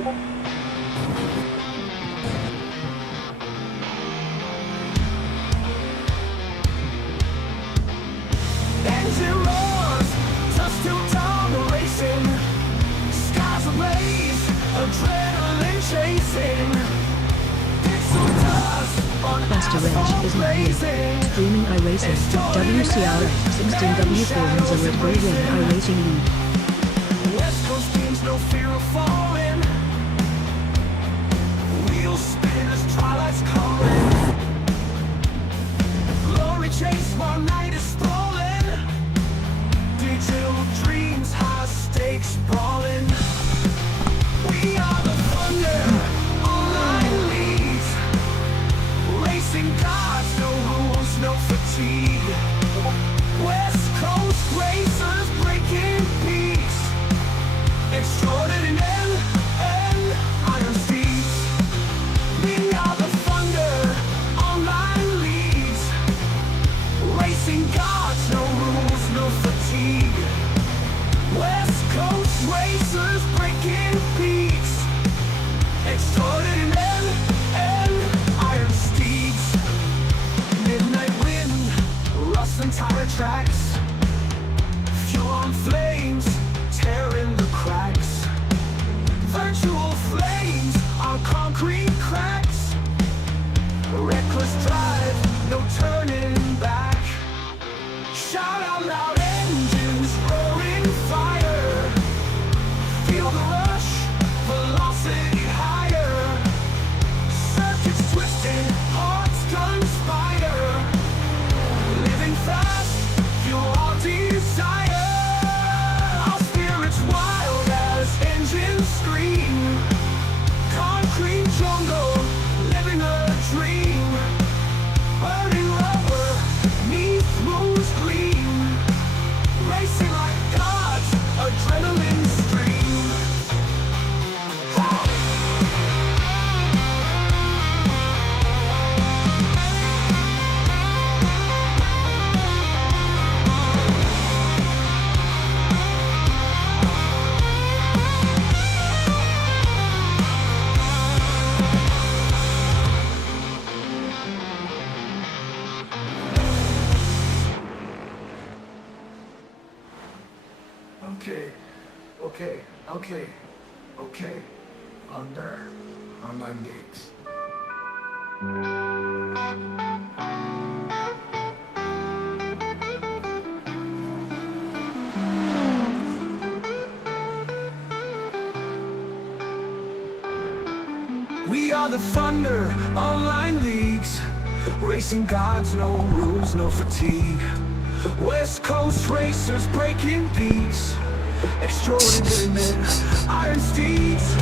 Engine roars, dust till dawn, we're racing. Skies ablaze, adrenaline chasing. Pixel dust on BustaWrench is not here. Streaming iRacing, WCR S16W4 IMSA Red Bull Ring iRacing League. West Coast teams, no fear of falling. Wheels spin as twilight's calling. Glory chase while night is falling. Digital dreams, high stakes brawling. We are the thunder, online leads. Racing gods, no rules, no fatigue. West Coast racers breaking peaks. Extraordinary and iron steeds. We are the thunder, online leads. Racing gods, no rules, no fatigue. West Coast racers breaking peaks. Extraordinary and iron steeds. Midnight wind, rustling tire tracks. Fuel on flames, tearing the cracks. Virtual flames on concrete cracks. Reckless drive, no turning back. Shout out loud, engines roaring fire. Feel the rush, velocity higher. Circuits twisting, hearts conspire. Living fast, fuel our desire. Our spirits wild as engines scream. Concrete jungle, living a dream. Burning rubber, neath moon's gleam. Racing like gods, adrenaline stream. Okay. Under online gigs. We are the thunder, online leagues. Racing gods, no rules, no fatigue. West Coast racers breaking peaks. Extraordinary men, iron steeds.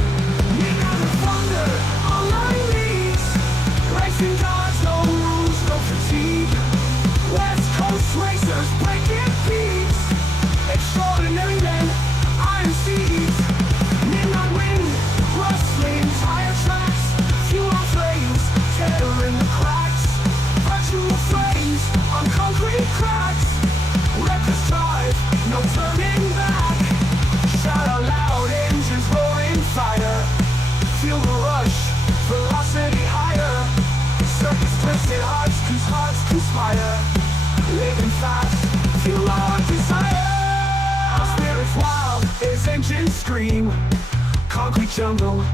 We are the thunder, online leagues. Racing gods, no rules, no fatigue. West Coast racers breaking peaks. Extraordinary men, iron steeds. Midnight wind, rustling tire tracks. Fuel on flames, tearing the cracks. Virtual flames on concrete cracks. Reckless drive, no turning back. Shout out loud, engines roaring fire. Feel the rush, velocity higher. Circuits twisted, hearts conspire. Living fast, feel our desire. Our spirits wild, as engines scream. Concrete jungle.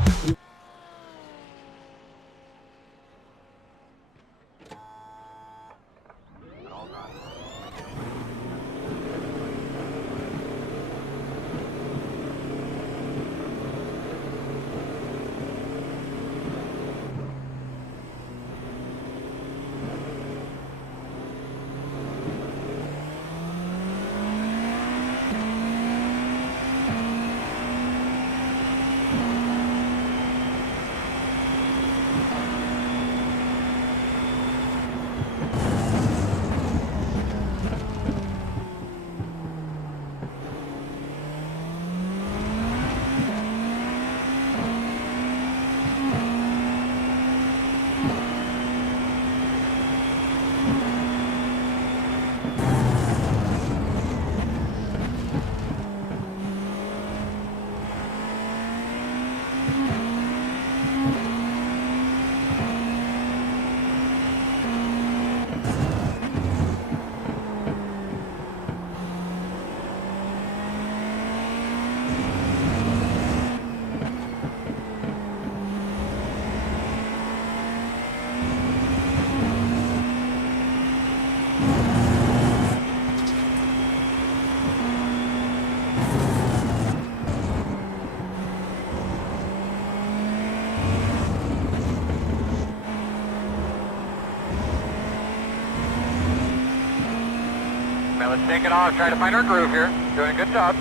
let's take it off. Try to find our groove here. Doing a good job.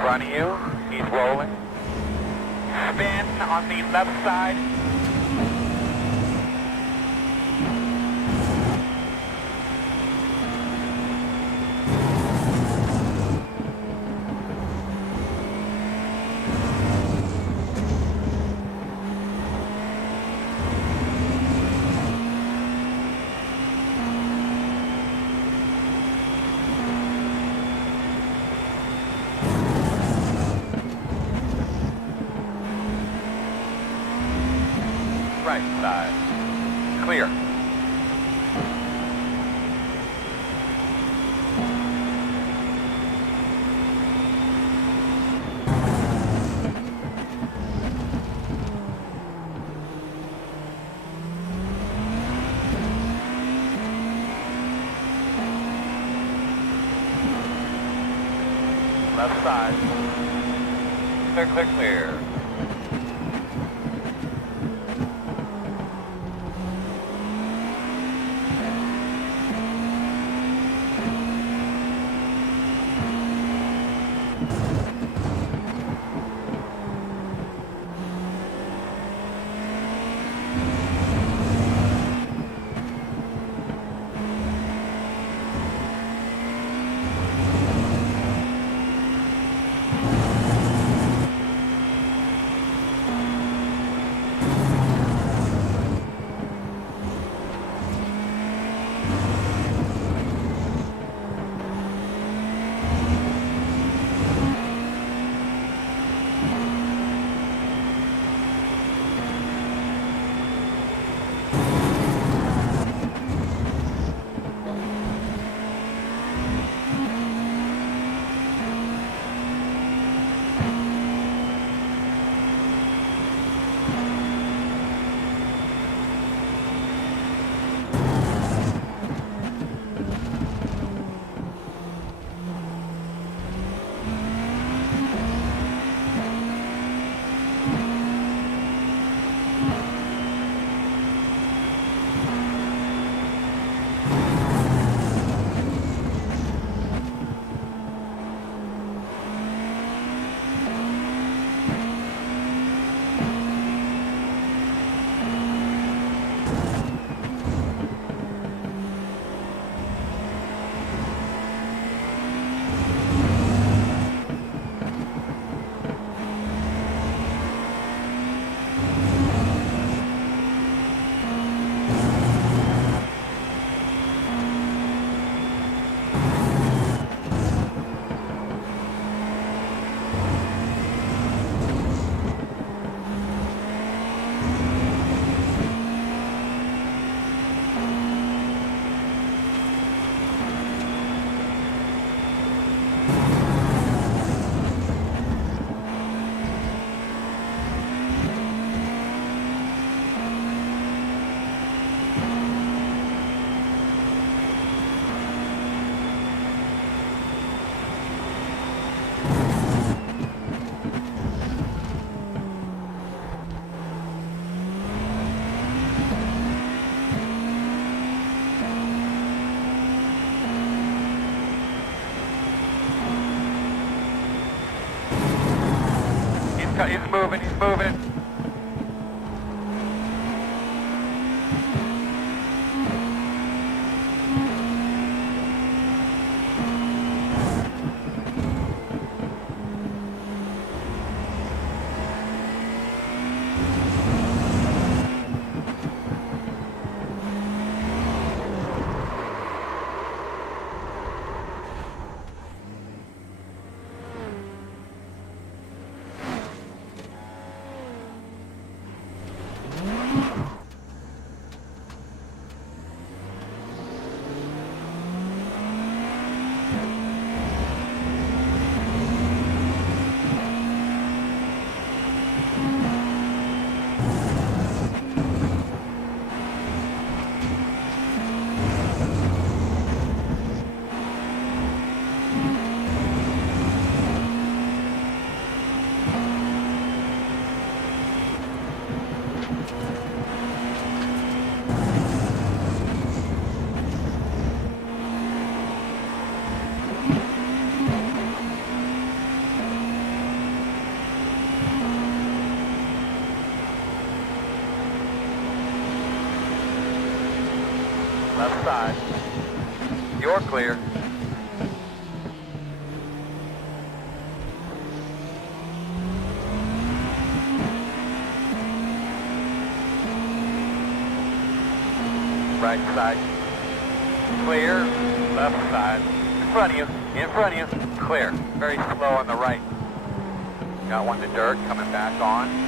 Front of you, he's rolling. Spin on the left side. Right side. Clear. Left side. Clear, clear, clear. He's moving, he's moving. Left side. You're clear. Right side. Clear. Left side. In front of you. In front of you. Clear. Very slow on the right. Got one to dirt coming back on.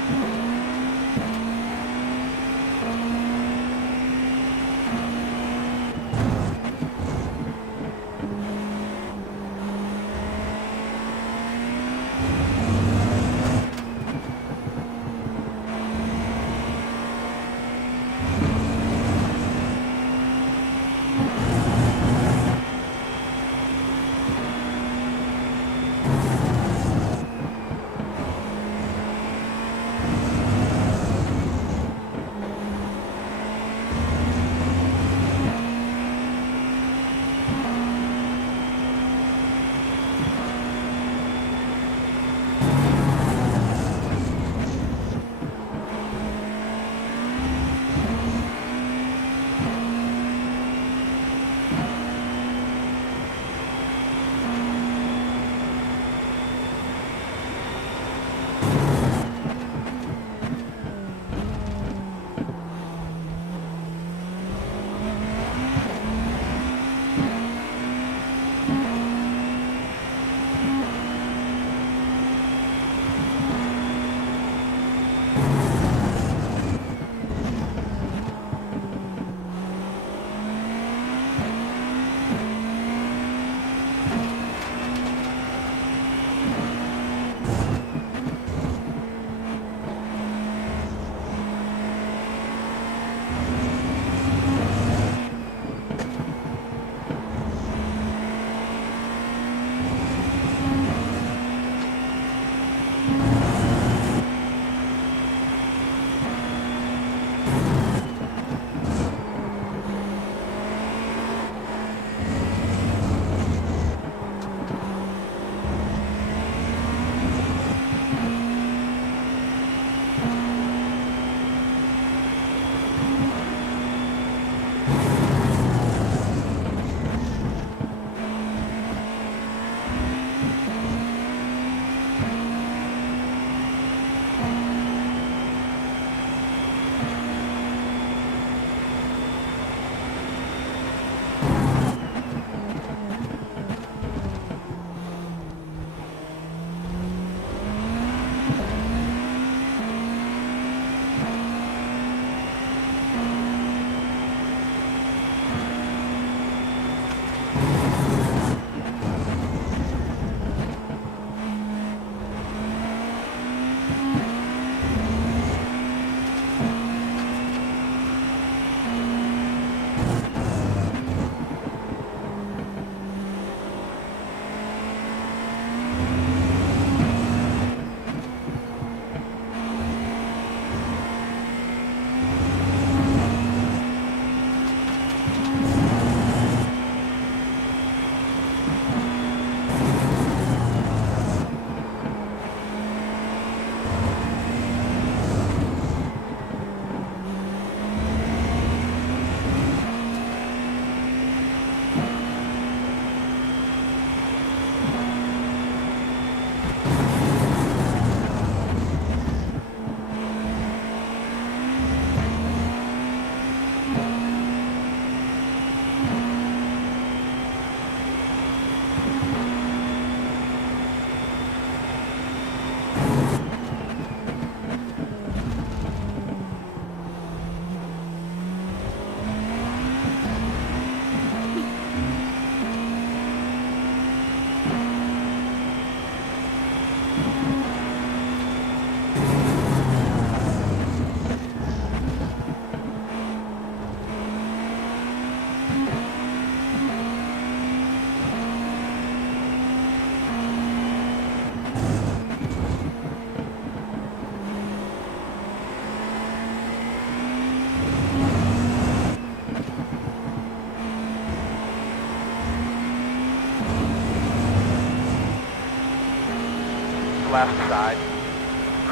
left side.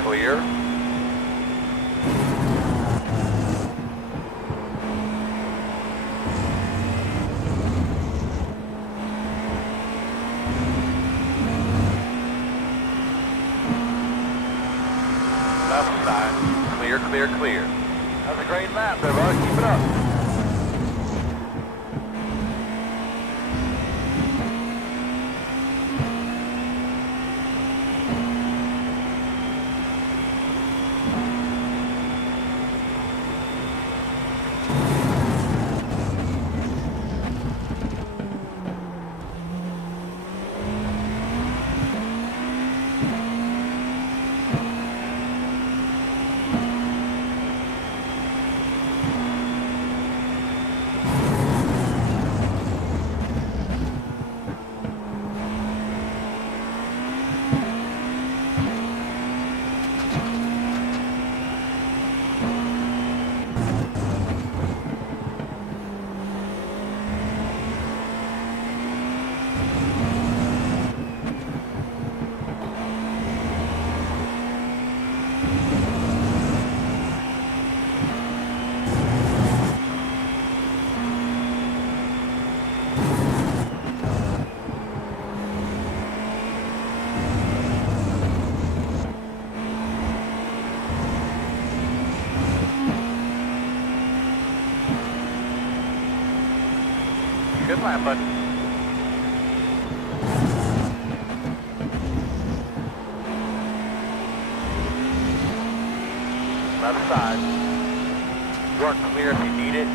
Clear. Left side. Clear, clear, clear. That was a great lap there, bud. Keep it up. Good lap, bud. Left side. You're clear if you need it.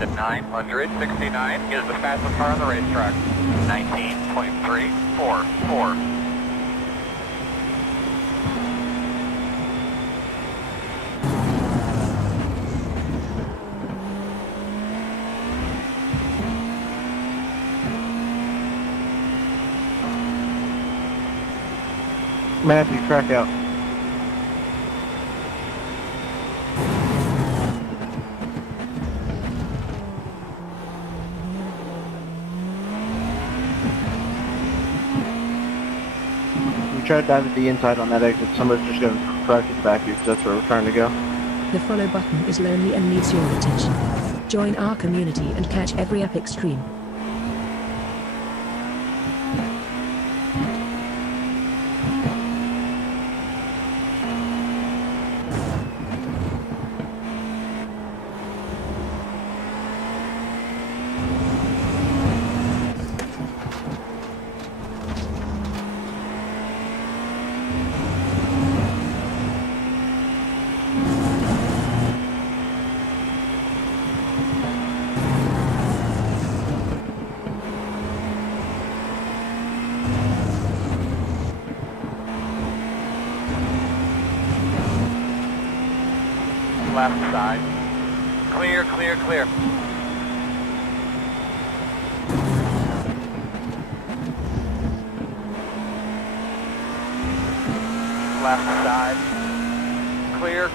The 969 is the fastest car on the racetrack. 19.344. Matthew, track out. We tried to dive at the inside on that exit. Somebody's just going to crash it back here because that's where we're trying to go. The follow button is lonely and needs your attention. Join our community and catch every epic stream. Left side. Clear, clear, clear. Left side. Clear.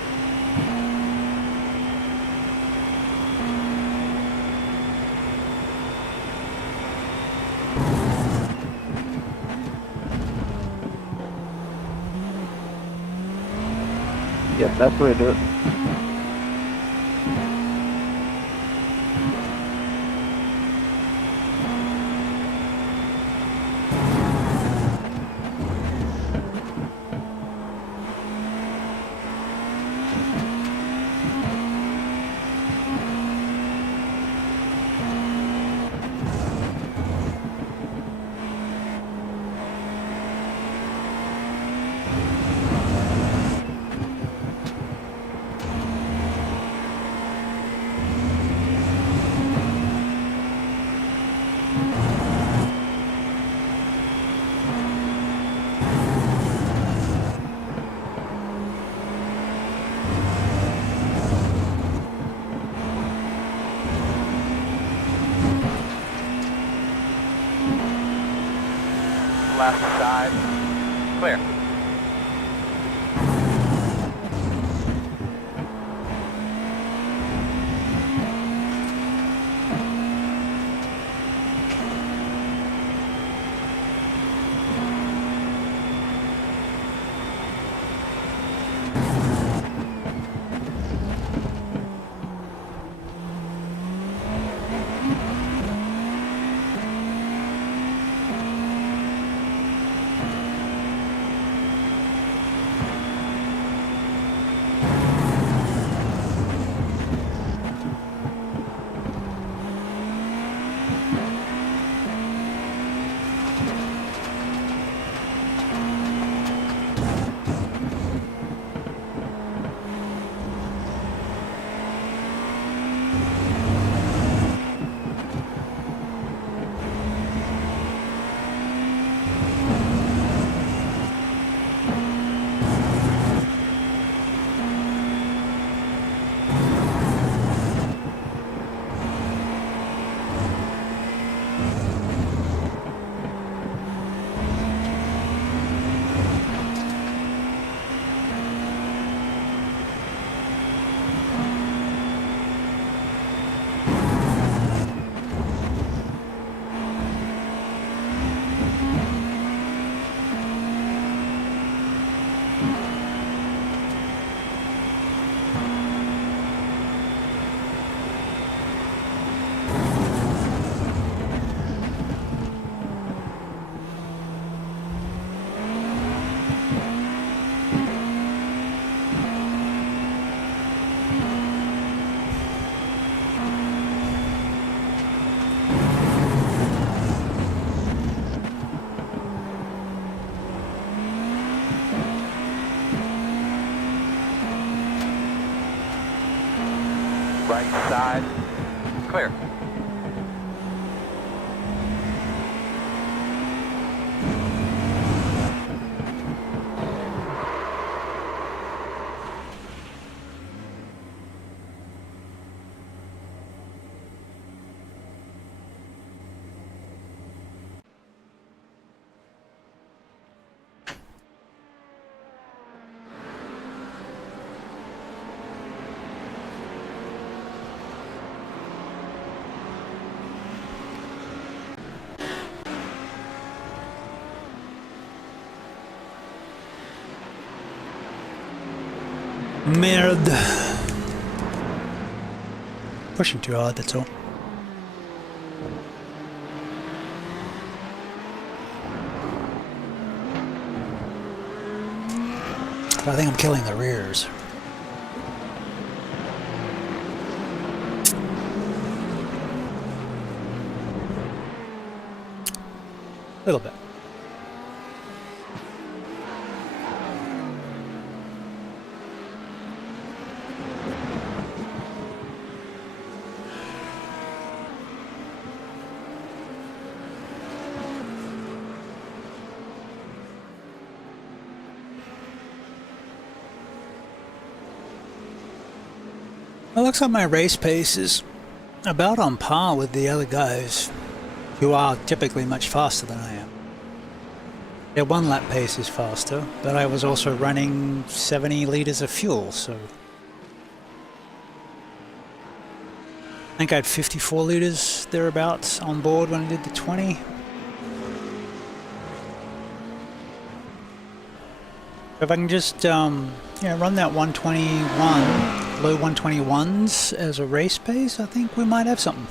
Yep, that's the way to do it. Left side. Clear. Right side. Clear. Merde. Pushing too hard, that's all. But I think I'm killing the rears. A little bit. It looks like my race pace is about on par with the other guys who are typically much faster than I am. Their one lap pace is faster, but I was also running 70 liters of fuel, so I think I had 54 liters thereabouts on board when I did the 20. If I can just run that 121, low 121s as a race pace, I think we might have something.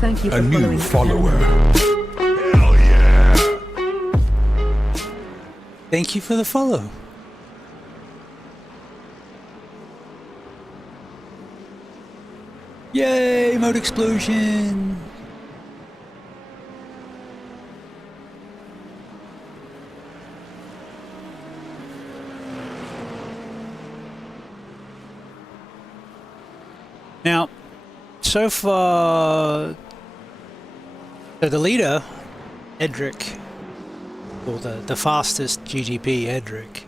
Thank you for A new following. follower. Hell yeah. Thank you for the follow. Yay, mode explosion. Now, so far, so the leader, Edric, or the fastest GGP, Edric,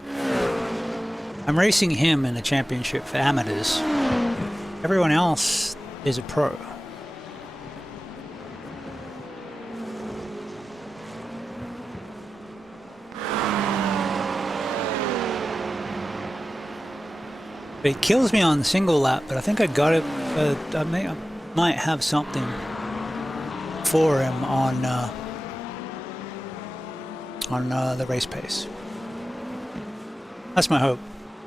I'm racing him in a championship for amateurs. Everyone else is a pro. But it kills me on single lap, but I think I got it. I might have something for him on the race pace. That's my hope.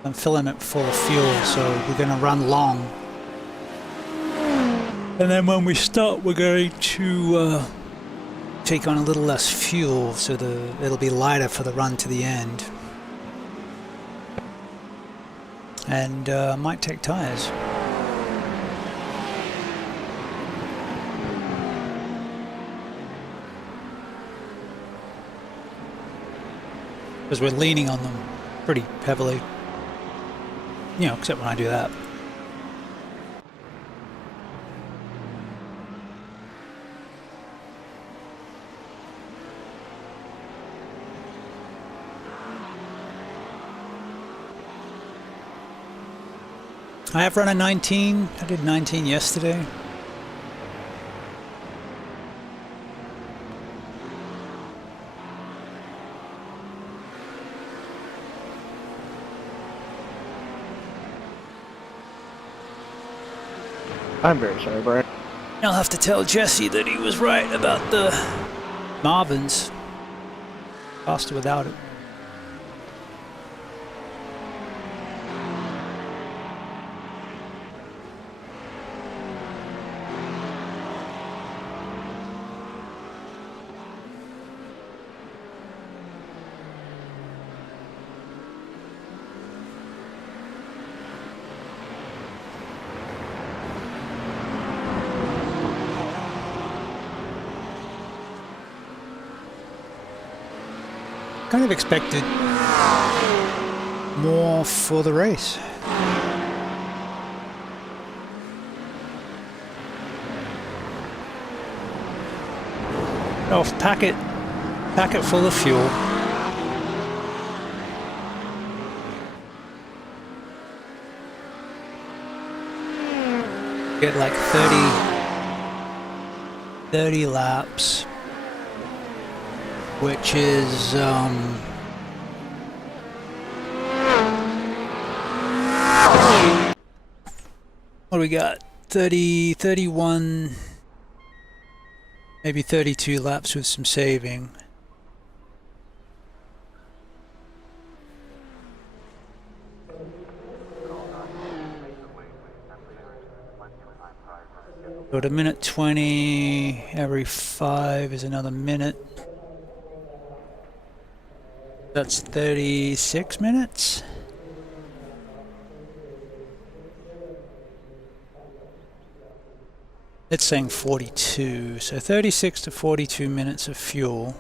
I'm filling it full of fuel, so we're going to run long. And then when we start, we're going to take on a little less fuel, so it'll be lighter for the run to the end. And might take tires. Because we're leaning on them pretty heavily. You know, except when I do that. I have run a 19. I did 19 yesterday. I'm very sorry, Brian. I'll have to tell Jesse that he was right about the Marvins. Faster without it. Kind of expected more for the race. Oh, pack it full of fuel. Get like 30 laps, which is what do we got? 30, 31, maybe 32 laps with some saving. So at a minute 20, every 5 is another minute. That's 36 minutes. It's saying 42, so 36 to 42 minutes of fuel.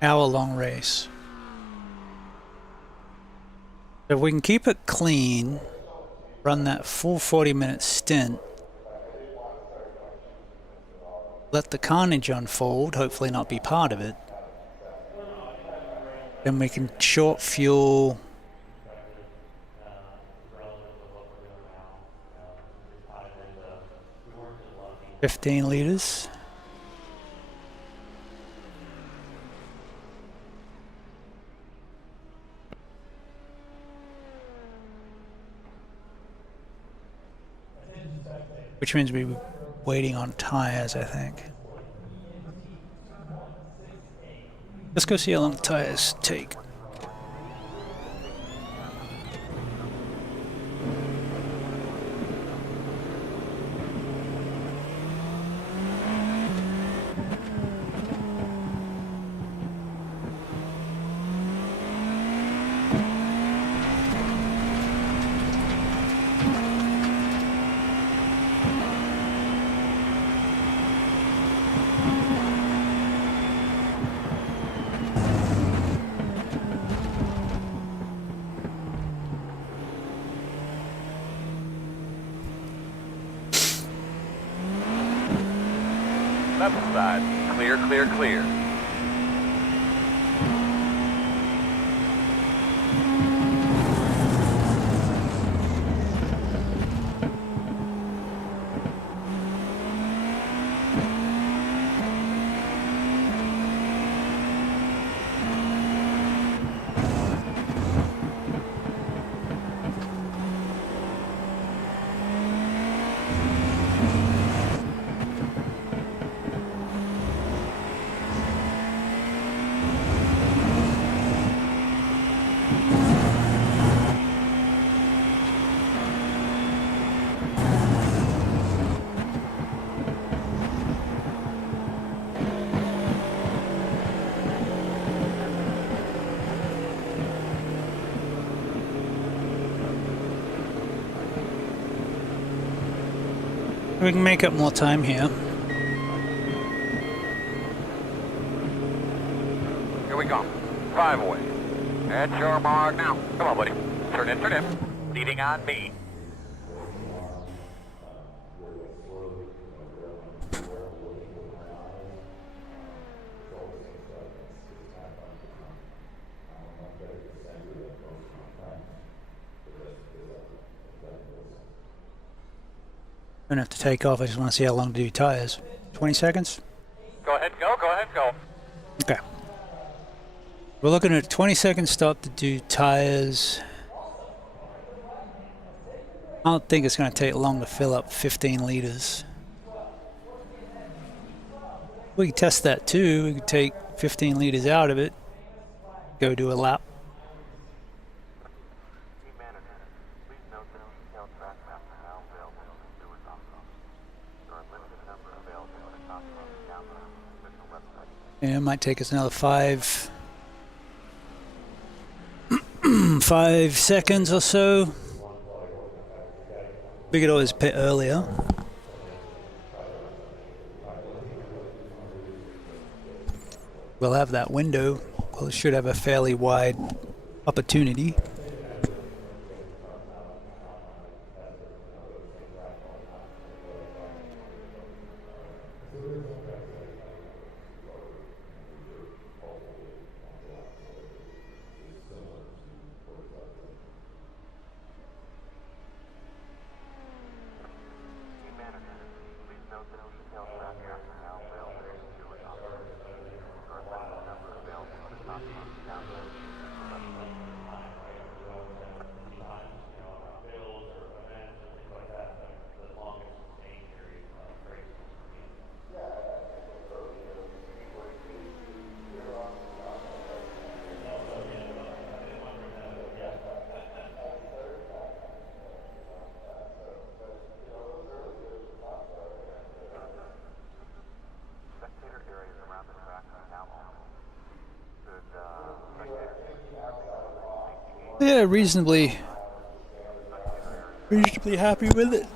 Hour-long race. So if we can keep it clean, run that full 40-minute stint, let the carnage unfold, hopefully not be part of it, then we can short fuel 15 liters. Which means we're waiting on tires, I think. Let's go see how long the tires take. Left side, clear, clear, clear. We can make up more time here. Here we go. 5 away. At your mark now. Come on, buddy. Turn in, turn in. Leading on me. Don't have to take off, I just want to see how long to do tires. 20 seconds? Go ahead, go, go ahead, go. Okay. We're looking at a 20-second stop to do tires. I don't think it's going to take long to fill up 15 liters. We can test that too. We could take 15 liters out of it, go do a lap. And it might take us another 5 seconds or so. We could always pit earlier. We'll have that window. Well, it should have a fairly wide opportunity. Yeah, reasonably happy with it.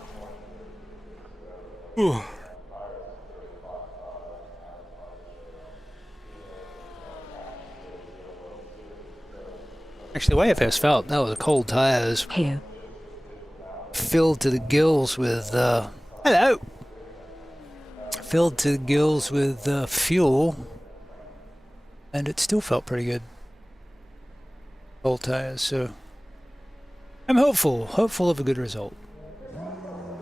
Ooh. Actually, the way I first felt, that was a cold tires. Here. Filled to the gills with, hello! Filled to the gills with fuel, and it still felt pretty good. Cold tires, so I'm hopeful of a good result.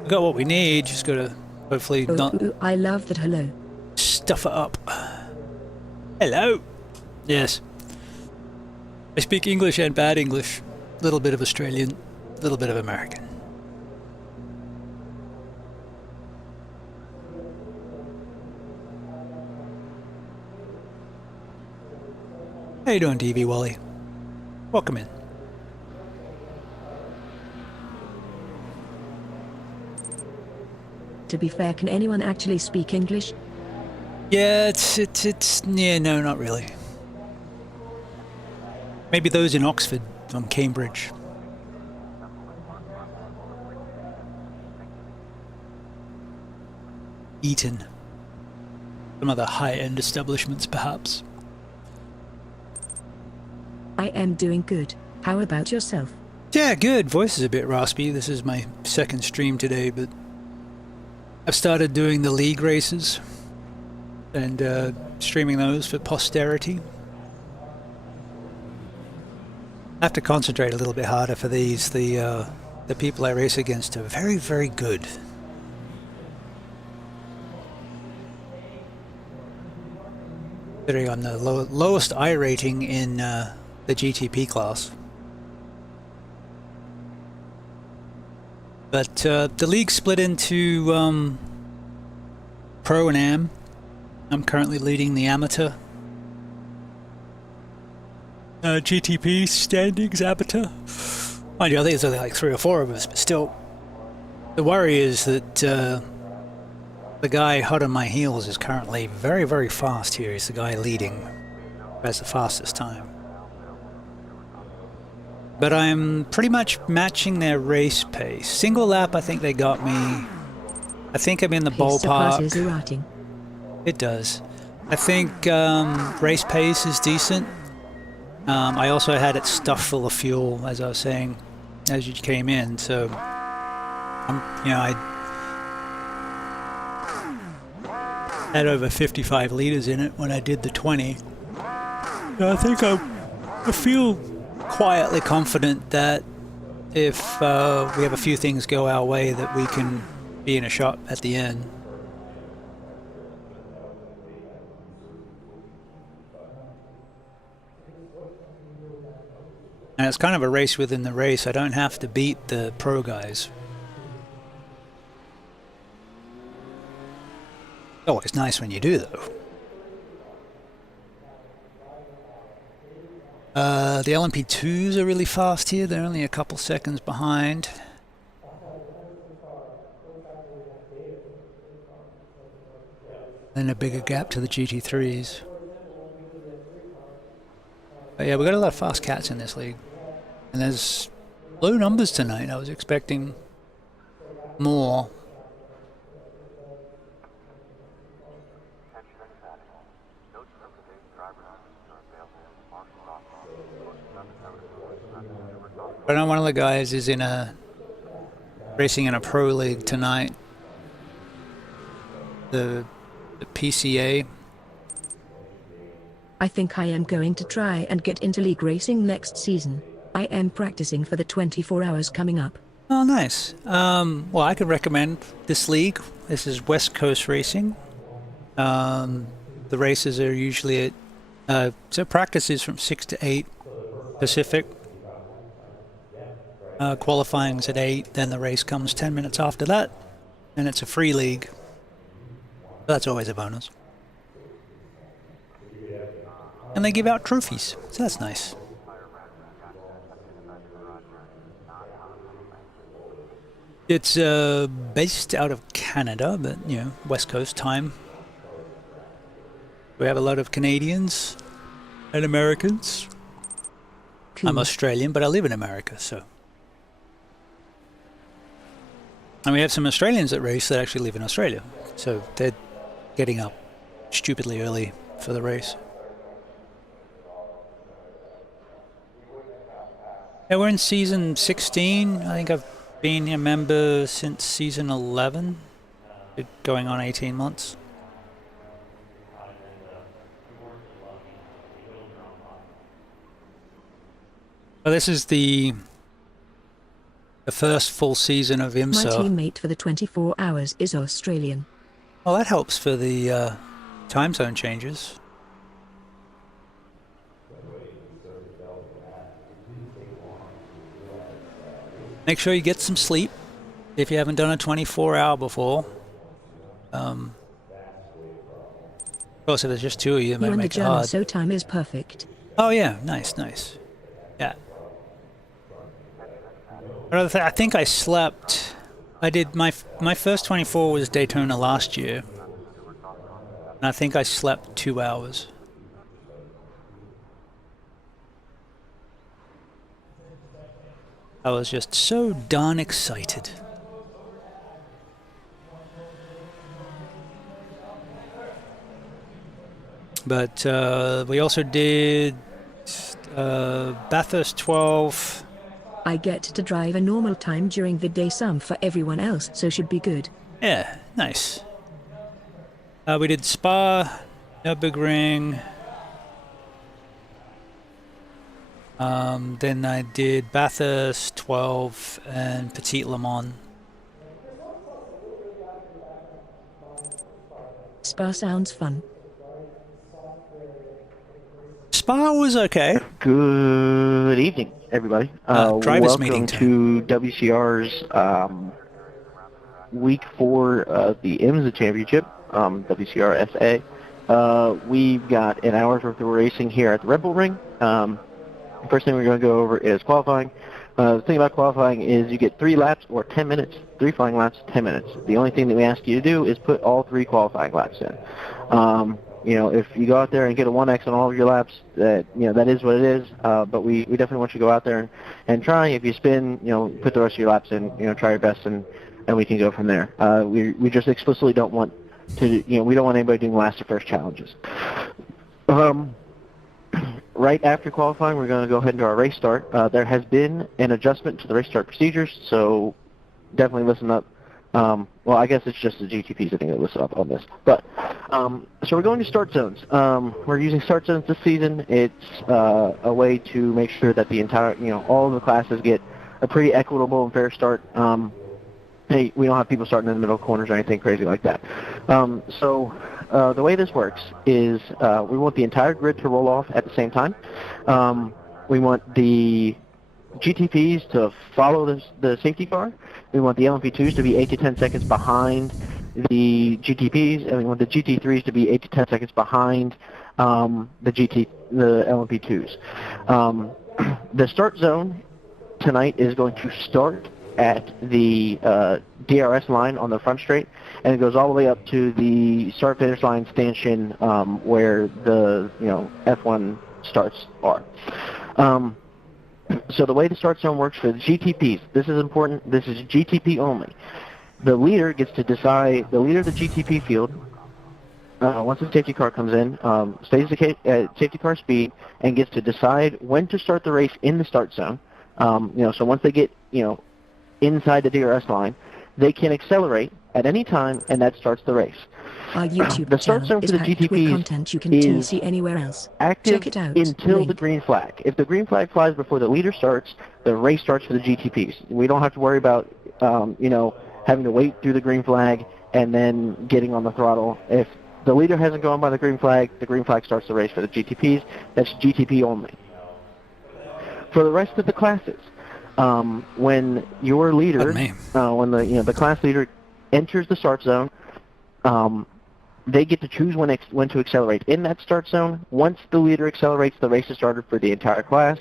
We got what we need, just gotta hopefully not Ooh, I love that hello. stuff it up. Hello! Yes. I speak English and bad English. A little bit of Australian, a little bit of American. How you doing, DV Wally? Welcome in. To be fair, can anyone actually speak English? Yeah, yeah, no, not really. Maybe those in Oxford, from Cambridge. Eton. Some other high-end establishments, perhaps. I am doing good. How about yourself? Yeah, good. Voice is a bit raspy. This is my second stream today, but I've started doing the league races and streaming those for posterity. I have to concentrate a little bit harder for these. The people I race against are very, very good. Considering I'm the lowest I rating in the GTP class. But the league split into Pro and Am. I'm currently leading the amateur. GTP standings amateur. Mind you, I think there's only like 3 or 4 of us, but still. The worry is that the guy hot on my heels is currently very, very fast here. He's the guy leading, has the fastest time. But I'm pretty much matching their race pace. Single lap, I think they got me. I think I'm in the ballpark. It does. I think race pace is decent. I also had it stuffed full of fuel, as I was saying, as you came in. So, I had over 55 liters in it when I did the 20. I think I feel quietly confident that if we have a few things go our way, that we can be in a shot at the end. And it's kind of a race within the race. I don't have to beat the pro guys. Oh, it's nice when you do, though. The LMP2s are really fast here. They're only a couple seconds behind. Then a bigger gap to the GT3s. But yeah, we got a lot of fast cats in this league. And there's low numbers tonight. I was expecting more. I know one of the guys is racing in a pro league tonight. The PCA. I think I am going to try and get into league racing next season. I am practicing for the 24 hours coming up. Oh, nice. Well, I could recommend this league. This is West Coast racing. The races are usually at so practice is from 6 to 8 Pacific. Qualifying's at 8, then the race comes 10 minutes after that, and it's a free league. That's always a bonus. And they give out trophies, so that's nice. It's based out of Canada, but you know, West Coast time. We have a lot of Canadians and Americans. Cool. I'm Australian, but I live in America, so. And we have some Australians that race that actually live in Australia, so they're getting up stupidly early for the race. Yeah, we're in season 16. I think I've been a member since season 11, going on 18 months. Well, this is the first full season of My IMSA. teammate for the 24 hours is Australian. Well, that helps for the time zone changes. Make sure you get some sleep if you haven't done a 24-hour before. Of course, if there's just two of you, it You're might on the make it German, hard. so time is perfect. Oh yeah, nice, nice. Yeah. Another thing, I think I slept. I did my first 24 was Daytona last year, and I think I slept 2 hours. I was just so darn excited. But we also did Bathurst 12. I get to drive a normal time during the day, some for everyone else, so should be good. Yeah, nice. We did Spa, Nürburgring. Then I did Bathurst 12 and Petit Le Mans. Spa sounds fun. Spa was okay. Good evening, everybody. Drivers meeting welcome to WCR's week 4 of the IMSA Championship, WCR SA. We've got an hour's worth of racing here at the Red Bull Ring. First thing we're going to go over is qualifying. The thing about qualifying is you get 3 laps or 10 minutes, 3 flying laps, 10 minutes. The only thing that we ask you to do is put all 3 qualifying laps in. You know, if you go out there and get a 1X on all of your laps, that is what it is. But we definitely want you to go out there and try. If you spin, put the rest of your laps in. Try your best, and we can go from there. We just explicitly don't want to. We don't want anybody doing last or first challenges. Right after qualifying, we're going to go ahead and do our race start. There has been an adjustment to the race start procedures, so definitely listen up. Well, I guess it's just the GTPs I think that listen up on this. But so we're going to start zones. We're using start zones this season. It's a way to make sure that the entire, all of the classes get a pretty equitable and fair start. Hey, we don't have people starting in the middle corners or anything crazy like that. So the way this works is we want the entire grid to roll off at the same time. We want the GTPs to follow the safety car. We want the LMP2s to be 8 to 10 seconds behind the GTPs, and we want the GT3s to be 8 to 10 seconds behind the LMP2s. The start zone tonight is going to start at the DRS line on the front straight, and it goes all the way up to the start-finish line stanchion where the F1 starts are. So the way the start zone works for the GTPs, this is important, this is GTP only. The leader gets to decide, the leader of the GTP field, once the safety car comes in, stays at safety car speed and gets to decide when to start the race in the start zone. So once they get, inside the DRS line, they can accelerate at any time, and that starts the race. Our YouTube The start channel zone is for the packed with GTPs content you can is see anywhere else. active Check it out. until Link. the green flag. If the green flag flies before the leader starts, the race starts for the GTPs. We don't have to worry about, having to wait through the green flag and then getting on the throttle. If the leader hasn't gone by the green flag starts the race for the GTPs. That's GTP only. For the rest of the classes, when your leader, when the class leader enters the start zone, they get to choose when to accelerate in that start zone. Once the leader accelerates, the race is started for the entire class.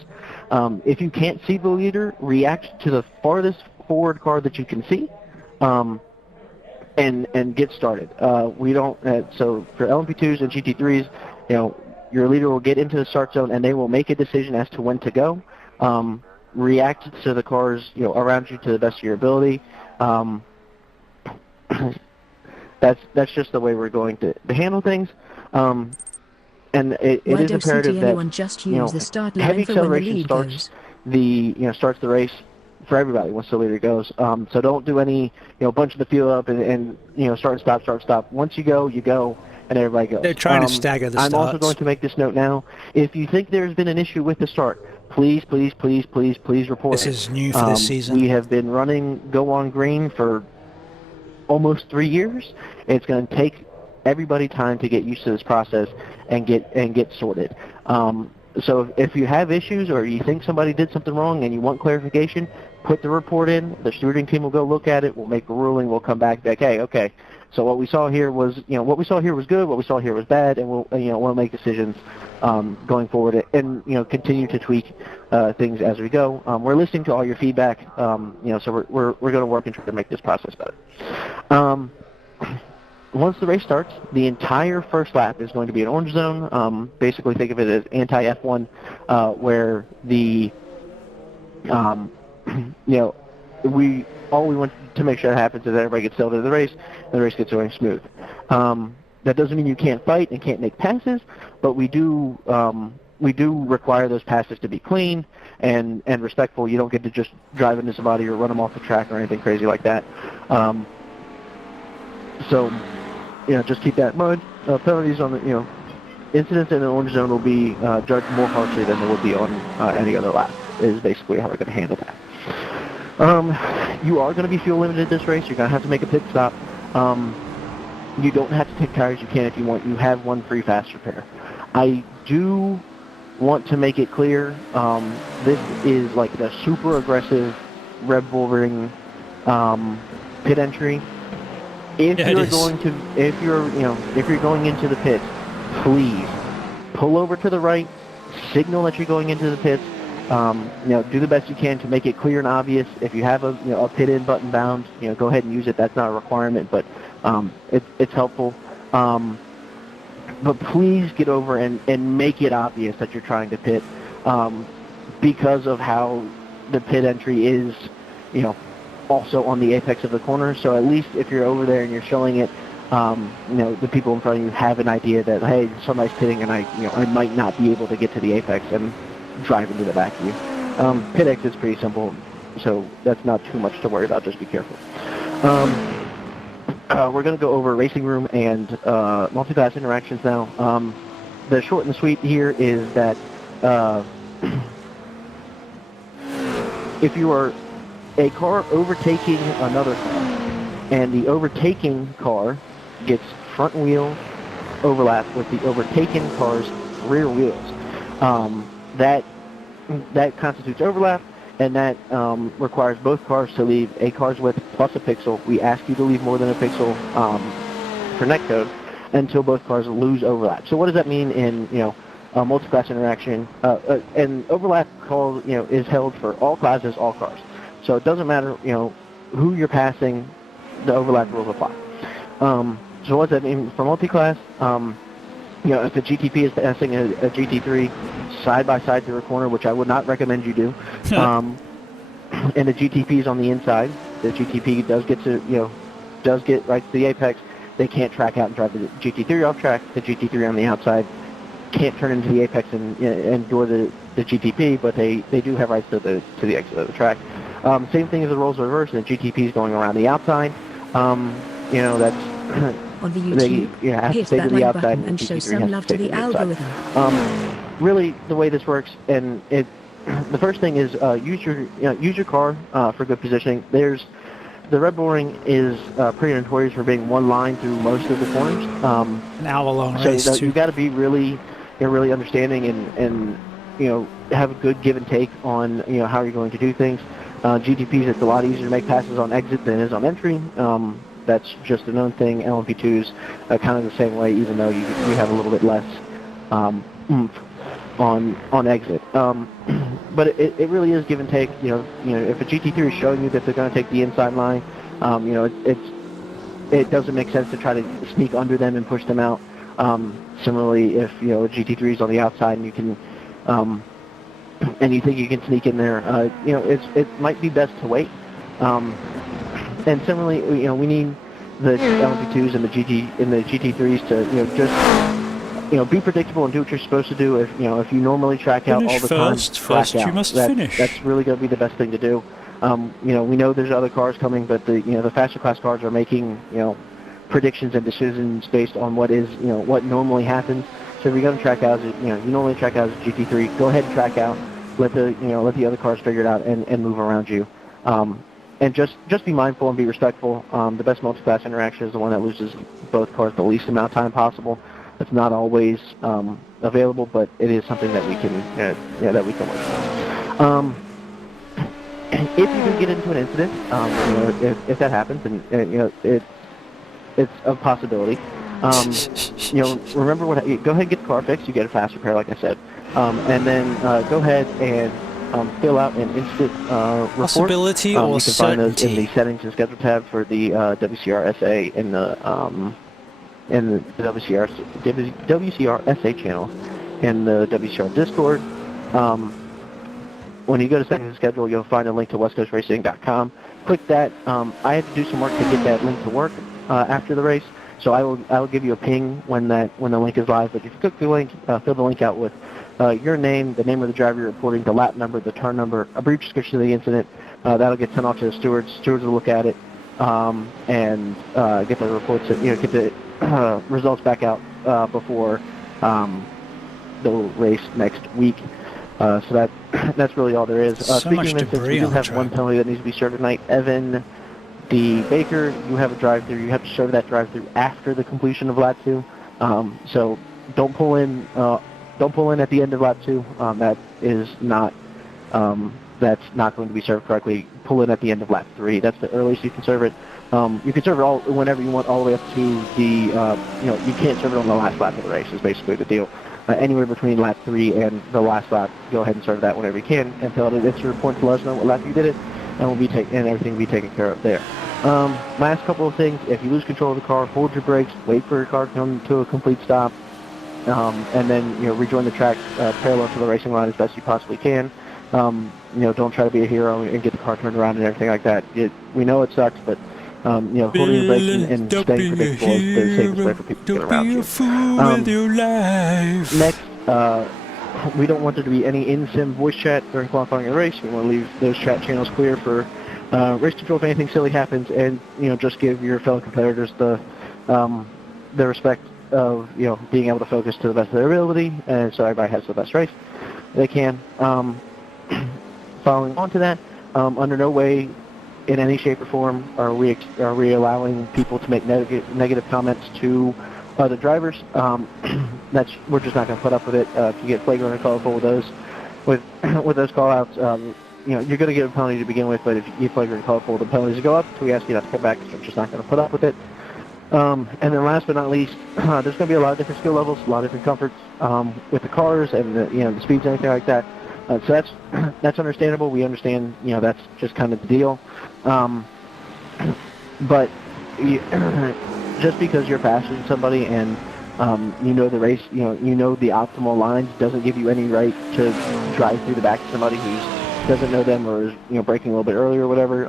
If you can't see the leader, react to the farthest forward car that you can see, and get started. We don't. So for LMP2s and GT3s, your leader will get into the start zone and they will make a decision as to when to go. React to the cars around you to the best of your ability. That's just the way we're going to handle things. And it is imperative that just use the start line heavy for when the acceleration lead starts goes? Starts the race for everybody once the leader goes. So don't do any bunch of the field up and start and stop. Once you go, and everybody goes. They're trying to stagger the starts. I'm also going to make this note now. If you think there's been an issue with the start, please report. This is new for this season. We have been running Go on Green for almost 3 years. It's going to take everybody time to get used to this process and get sorted. So if you have issues or you think somebody did something wrong and you want clarification, put the report in. The stewarding team will go look at it. We'll make a ruling. We'll come back like, hey, okay. So what we saw here was, what we saw here was good. What we saw here was bad, and we'll make decisions going forward, and continue to tweak things as we go. We're listening to all your feedback, so we're going to work and try to make this process better. Once the race starts, the entire first lap is going to be an orange zone. Basically, think of it as anti-F1, where the all we want to make sure that happens is that everybody gets settled into the race, and the race gets going smooth. That doesn't mean you can't fight and can't make passes, but we do require those passes to be clean and respectful. You don't get to just drive into somebody or run them off the track or anything crazy like that. So just keep that in mind. Penalties on the incidents in the orange zone will be judged more harshly than they would be on any other lap. Is basically how we're going to handle that. You are going to be fuel limited this race. You're going to have to make a pit stop. You don't have to take tires. You can if you want. You have one free fast repair. I do want to make it clear, this is like the super aggressive Red Bull Ring pit entry. If you're going into the pits, please pull over to the right, signal that you're going into the pits. Do the best you can to make it clear and obvious. If you have a pit in button bound, go ahead and use it. That's not a requirement, but it's helpful. But please get over and make it obvious that you're trying to pit, because of how the pit entry is, also on the apex of the corner. So at least if you're over there and you're showing it, the people in front of you have an idea that, hey, somebody's pitting and I might not be able to get to the apex and drive into the back of you. Pit exit's pretty simple, so that's not too much to worry about. Just be careful. We're going to go over racing room and multi-class interactions now. The short and the sweet here is that if you are a car overtaking another car and the overtaking car gets front wheel overlap with the overtaken car's rear wheels, that constitutes overlap, and that requires both cars to leave a car's width plus a pixel. We ask you to leave more than a pixel for netcode until both cars lose overlap. So what does that mean in a multi-class interaction? An overlap call is held for all classes, all cars. So it doesn't matter who you're passing, the overlap rules apply. So what does that mean for multi-class? If a GTP is passing a GT3 side by side through a corner, which I would not recommend you do, and the GTP is on the inside, the GTP does get right to the apex. They can't track out and drive the GT3 off track. The GT3 on the outside can't turn into the apex and door the GTP, but they do have rights to the exit of the track. Same thing as the roles reverse, and the GTP is going around the outside. That's on the YouTube, hit that like button and show some love to the algorithm. Really, the way this works, and the first thing is use your car for good positioning. There's the red boring is pretty notorious for being one line through most of the corners. An hour-long So race too. you got to be really, really understanding and have a good give and take on how you're going to do things. GTPs, it's a lot easier to make passes on exit than it is on entry. That's just a known thing. LMP2s kind of the same way, even though you have a little bit less oomph on exit. But it really is give and take. If a GT3 is showing you that they're going to take the inside line, it doesn't make sense to try to sneak under them and push them out. Similarly, if a GT3 is on the outside and you can and you think you can sneak in there, it might be best to wait. And similarly, we need the LMP2s and the GT3s to just be predictable and do what you're supposed to do. If you normally track out all the time, First you must finish. That's really going to be the best thing to do. We know there's other cars coming, but the faster class cars are making predictions and decisions based on what what normally happens. So if you're going to track out, you normally track out as a GT3. Go ahead and track out. Let the other cars figure it out and move around you. And just be mindful and be respectful. The best multi-class interaction is the one that loses both cars the least amount of time possible. It's not always available, but it is something that we can work with. If you do get into an incident, if that happens, and it's a possibility. Remember go ahead and get the car fixed. You get a fast repair, like I said, and then go ahead and fill out an instant report. Possibility or you can find those in the certainty? settings and schedule tab for the WCR SA in the WCR SA channel in the WCR Discord. When you go to settings and schedule, you'll find a link to westcoastracing.com. Click that. I had to do some work to get that link to work after the race, so I will give you a ping when the link is live. But if you click the link, fill the link out with your name, the name of the driver you're reporting, the lap number, the turn number, a brief description of the incident. That'll get sent off to the stewards. Stewards will look at it and get the reports, get the results back out before the race next week. So that's really all there is. So Speaking much of incidents, debris we do on the have one track. penalty that needs to be served tonight. Evan D. Baker, you have a drive-through. You have to serve that drive-through after the completion of lap 2. So don't pull in at the end of lap 2. That is not that's not going to be served correctly. Pull in at the end of lap 3. That's the earliest you can serve it. You can serve it all whenever you want, all the way up to the you can't serve it on the last lap of the race. Is basically the deal. Anywhere between lap 3 and the last lap, go ahead and serve that whenever you can until it's your report to let us know what lap you did it, and everything will be taken care of there. Last couple of things: if you lose control of the car, hold your brakes, wait for your car to come to a complete stop, and then rejoin the track parallel to the racing line as best you possibly can. Don't try to be a hero and get the car turned around and everything like that. We know it sucks, but holding your brakes and staying predictable is the safest way for people to get around you. Next, we don't want there to be any in-sim voice chat during qualifying a race. We want to leave those chat channels clear for race control if anything silly happens, and just give your fellow competitors the respect of being able to focus to the best of their ability, and so everybody has the best race they can. Following on to that, under no way, in any shape or form, are we allowing people to make negative comments to other drivers. We're just not going to put up with it. If you get flagrant and colorful with those call-outs, you're going to get a penalty to begin with. But if you get flagrant and colorful, the penalties go up. So we ask you not to come back. So we're just not going to put up with it. And then last but not least, there's going to be a lot of different skill levels, a lot of different comforts with the cars and the speeds and everything like that. So that's understandable. We understand, that's just kind of the deal. But just because you're faster than somebody and the race, the optimal lines doesn't give you any right to drive through the back of somebody who doesn't know them or is braking a little bit early or whatever.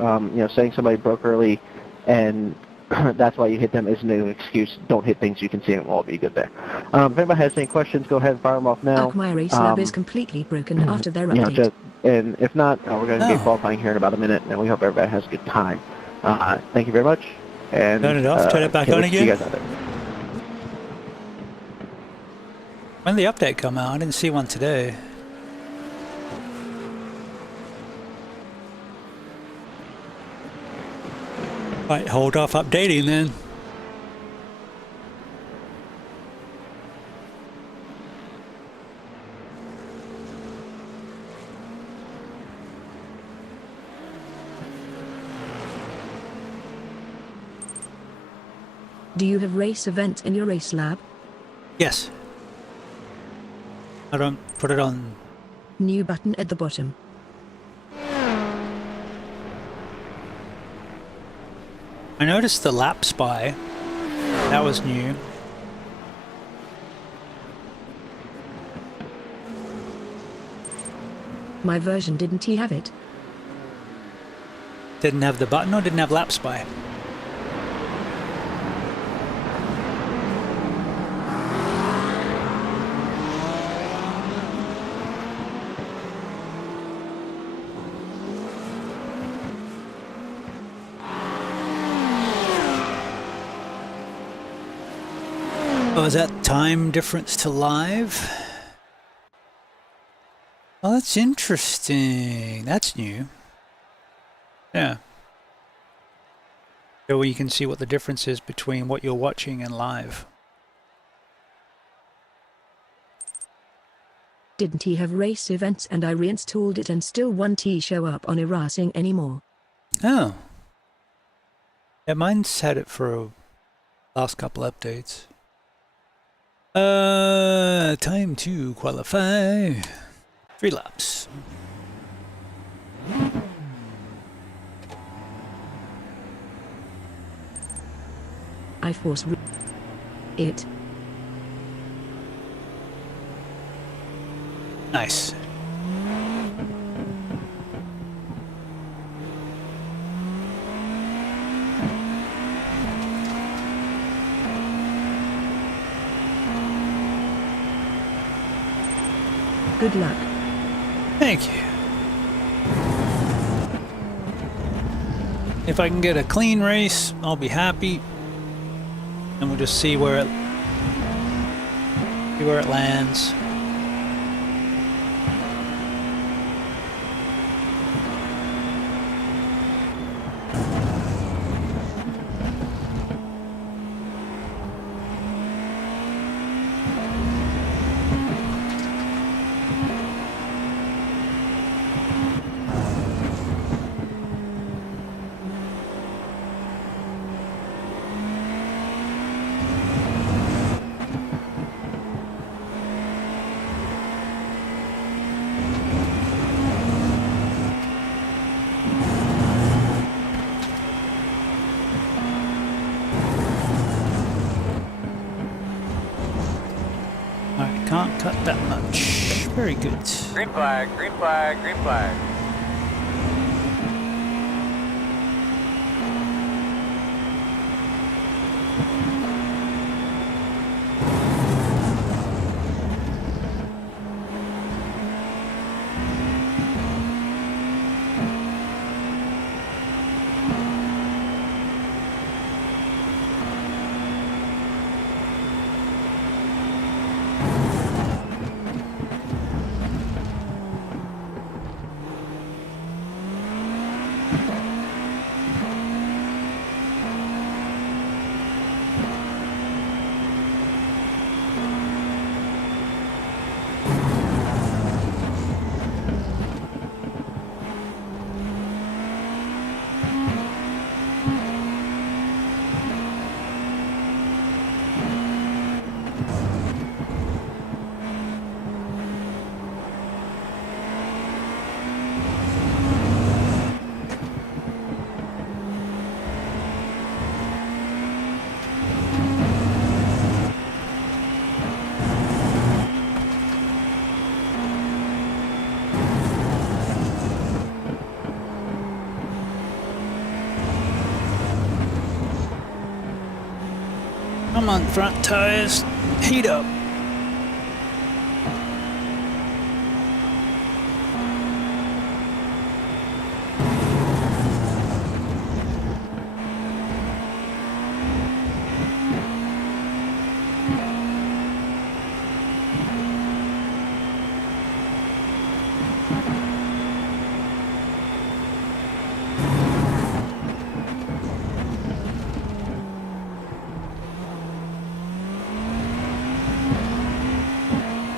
Saying somebody broke early and that's why you hit them isn't an excuse. Don't hit things you can see and we'll all be good there. If anybody has any questions, go ahead and fire them off now. My race lab is completely broken after their update. And if not, we're going to get qualifying here in about a minute, and we hope everybody has a good time. Thank you very much. And Turn it off, turn it back on see you again. guys out there. When did the update come out? I didn't see one today. Right, hold off updating then. Do you have race events in your race lab? Yes. I don't put it on. New button at the bottom. I noticed the lap spy. That was new. My version didn't he have it? Didn't have the button or didn't have lap spy? Oh, is that time difference to live? Oh, that's interesting. That's new. Yeah. So you can see what the difference is between what you're watching and live. Didn't he have race events and I reinstalled it and still won't he show up on iRacing anymore? Oh. Yeah, mine's had it for last couple updates. Time to qualify. 3 laps. I force it. Nice. Good luck. Thank you. If I can get a clean race, I'll be happy. And we'll just see where it lands. Can't cut that much. Very good. Green flag, green flag, green flag. Come on, front tires, heat up.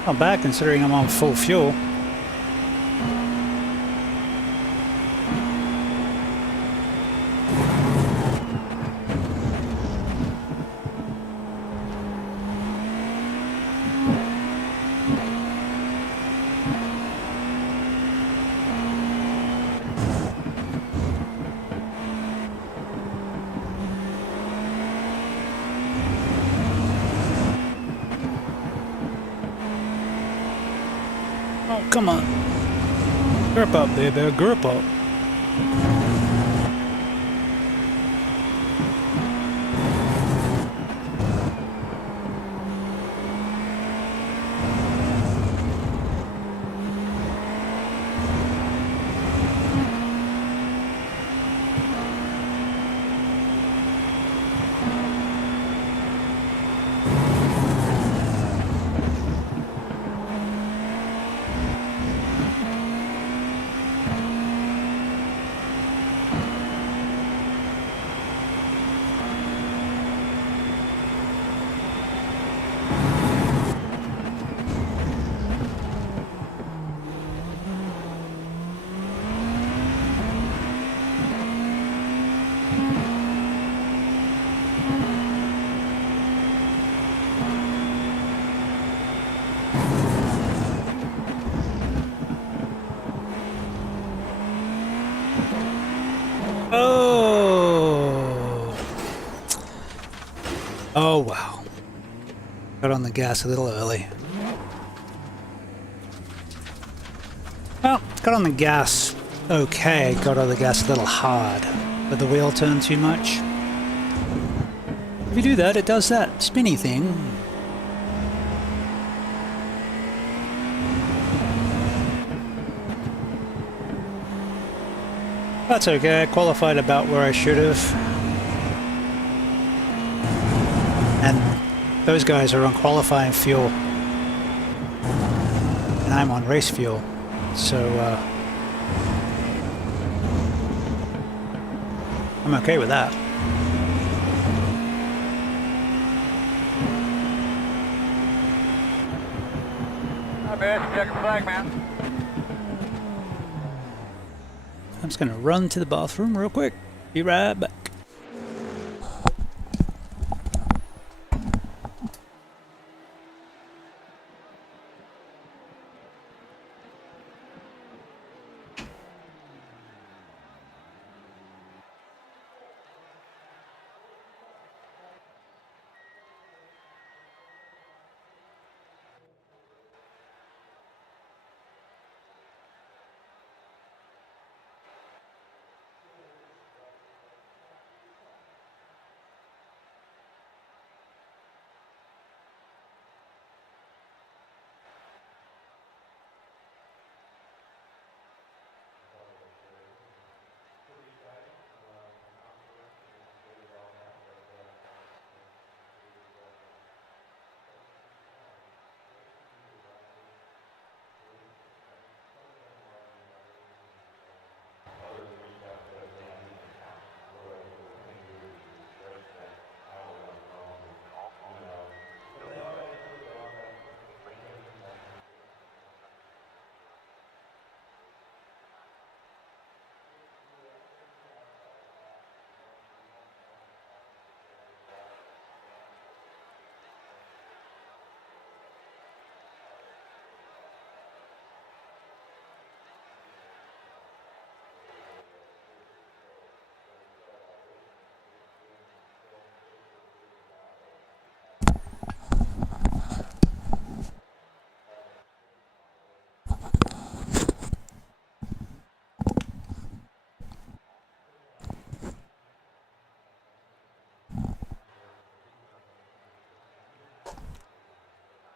Not bad considering I'm on full fuel. Oh, come on. Grip up, baby, grip up. Oh! Oh, wow. Got on the gas a little early. Well, got on the gas okay, got on the gas a little hard. Did the wheel turn too much? If you do that, it does that spinny thing. That's okay, I qualified about where I should have. And those guys are on qualifying fuel. And I'm on race fuel. So, I'm okay with that. Hi, man. Check the flag, man. I'm just gonna run to the bathroom real quick. Be right back.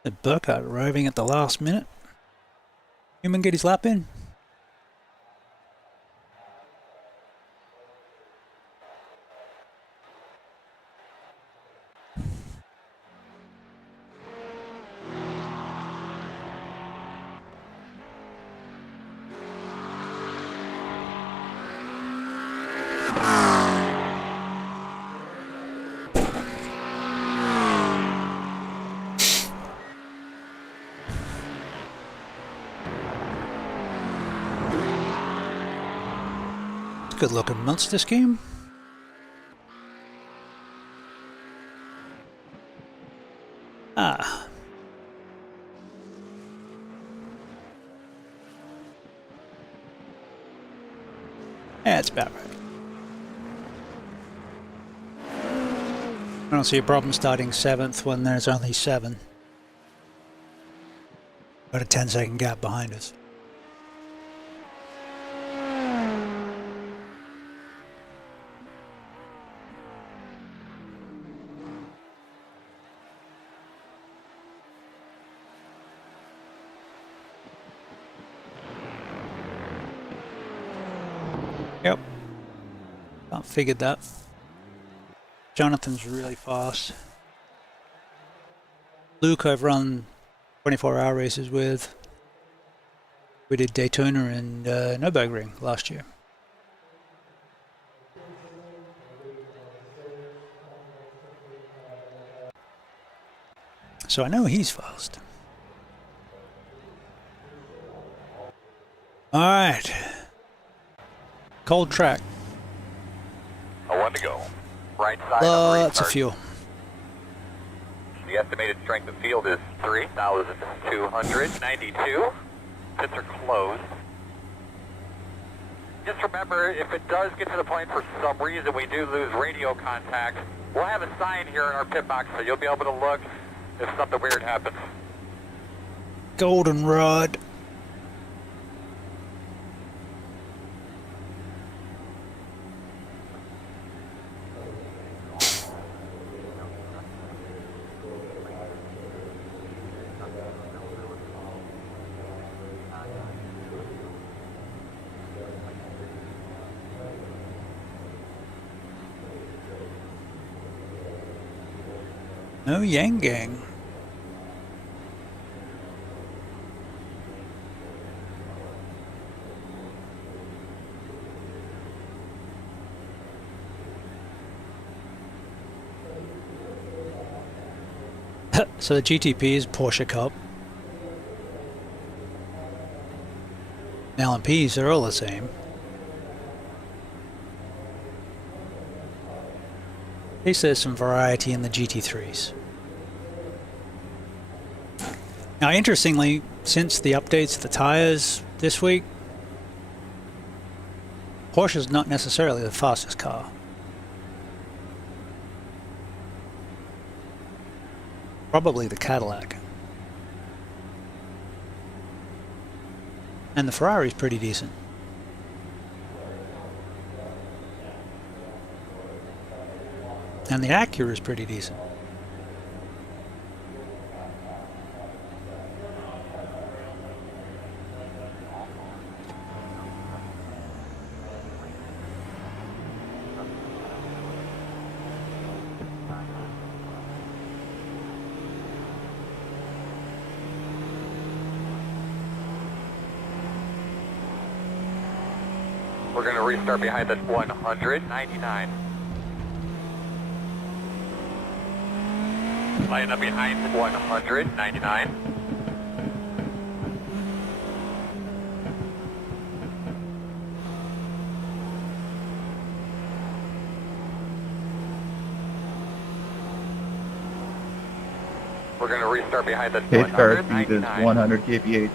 The Burkhardt arriving at the last minute. Human get his lap in. good looking monster scheme. Ah. Yeah, it's about right. I don't see a problem starting 7th when there's only 7. Got a 10-second gap behind us. Yep. I figured that. Jonathan's really fast. Luke I've run 24-hour races with. We did Daytona and Nürburgring last year. So I know he's fast. Alright. Cold track. One to go. Right side Lots of of fuel. The estimated strength of field is 3,292. Pits are closed. Just remember, if it does get to the point for some reason we do lose radio contact, we'll have a sign here in our pit box so you'll be able to look if something weird happens. Goldenrod. No Yang Gang. So the GTP is Porsche Cup. LMPs are all the same. At least there's some variety in the GT3s. Now, interestingly, since the updates to the tires this week, Porsche's not necessarily the fastest car. Probably the Cadillac. And the Ferrari's pretty decent. And the Acura is pretty decent. We're going to restart behind the 199. Line up behind 199. We're going to restart behind the Pace car speed is 199. 100 kph.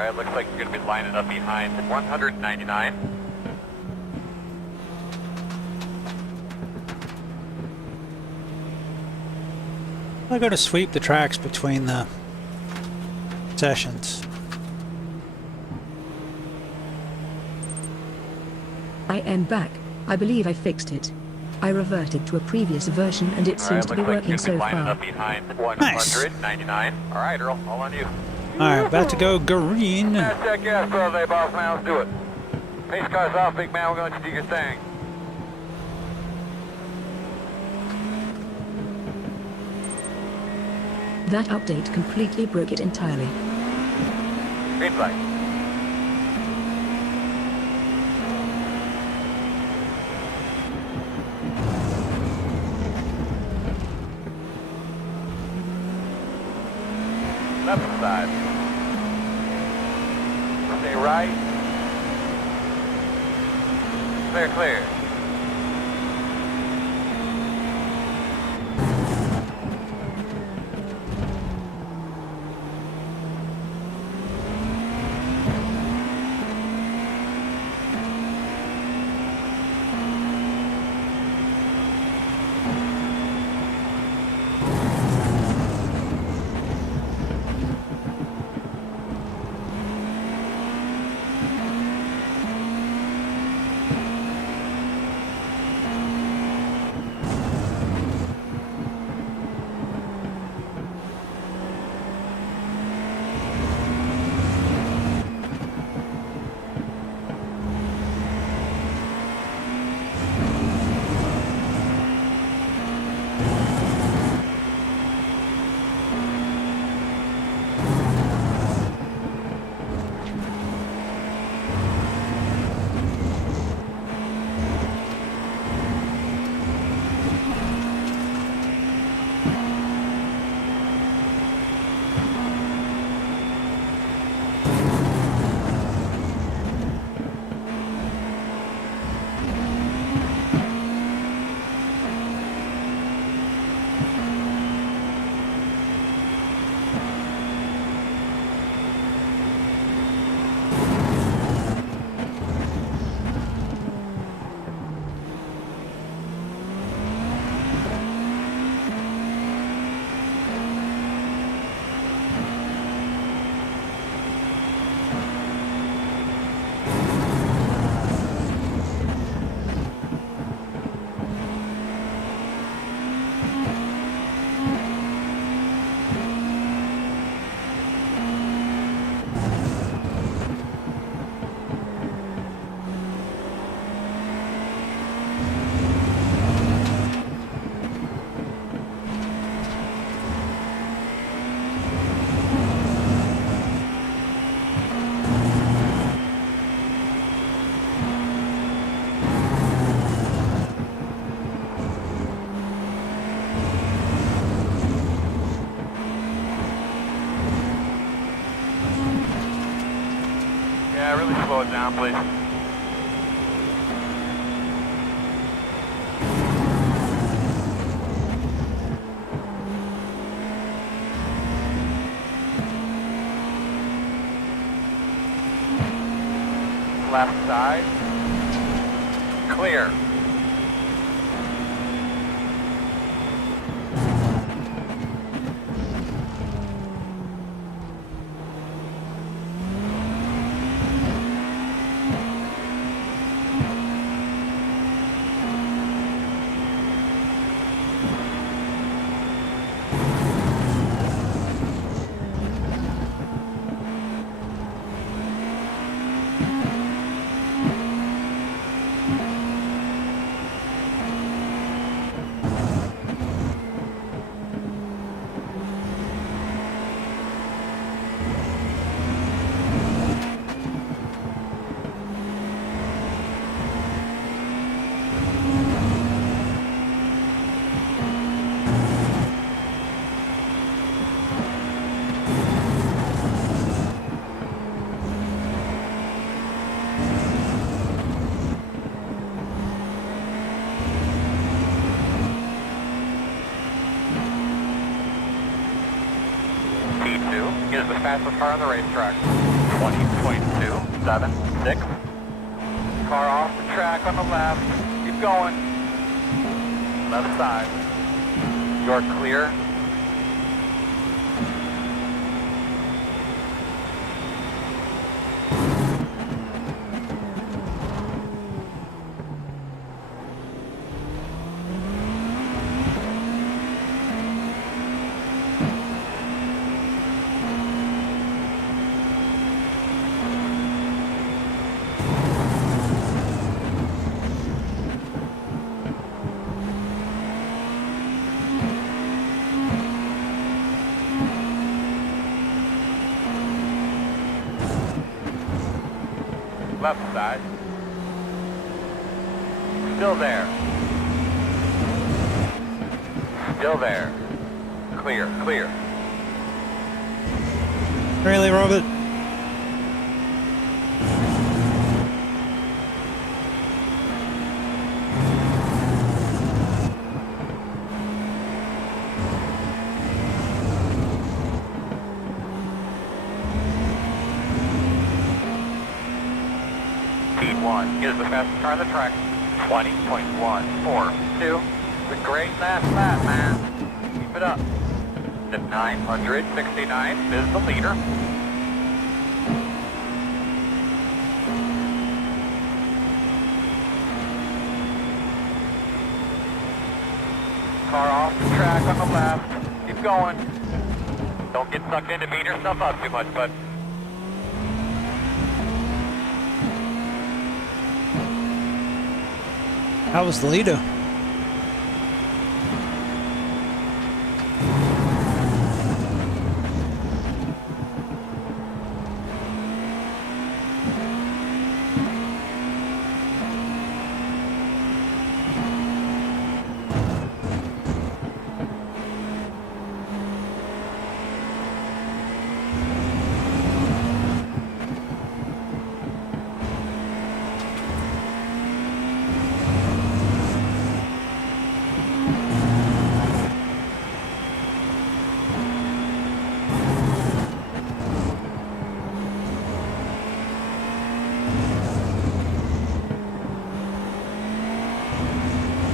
Alright, looks like you're going to be lining up behind 199. I'm going to sweep the tracks between the sessions. I am back. I believe I fixed it. I reverted to a previous version and it seems to be working so lining far. up behind Nice. 199. Alright, Earl, all on you. Alright, about to go green. Fast check gas, bro, they boss, now let's do it. Pace car's off, big man, we're going to do your thing. That update completely broke it entirely. Green flag. Left side. Stay right. Clear, clear. Yeah, really slow it down, please. Left side. Clear. P2 is the fastest car on the racetrack. 20.276. Car off the track on the left. Keep going. Left side. You're clear. Left side. Still there. Still there. Clear, clear. Really, Robert? P1 is the fastest car on the track. 20.142. It's a great last lap, man. Keep it up. The 969 is the leader. Car off the track on the left. Keep going. Don't get sucked into beating yourself up too much, bud. That was the leader.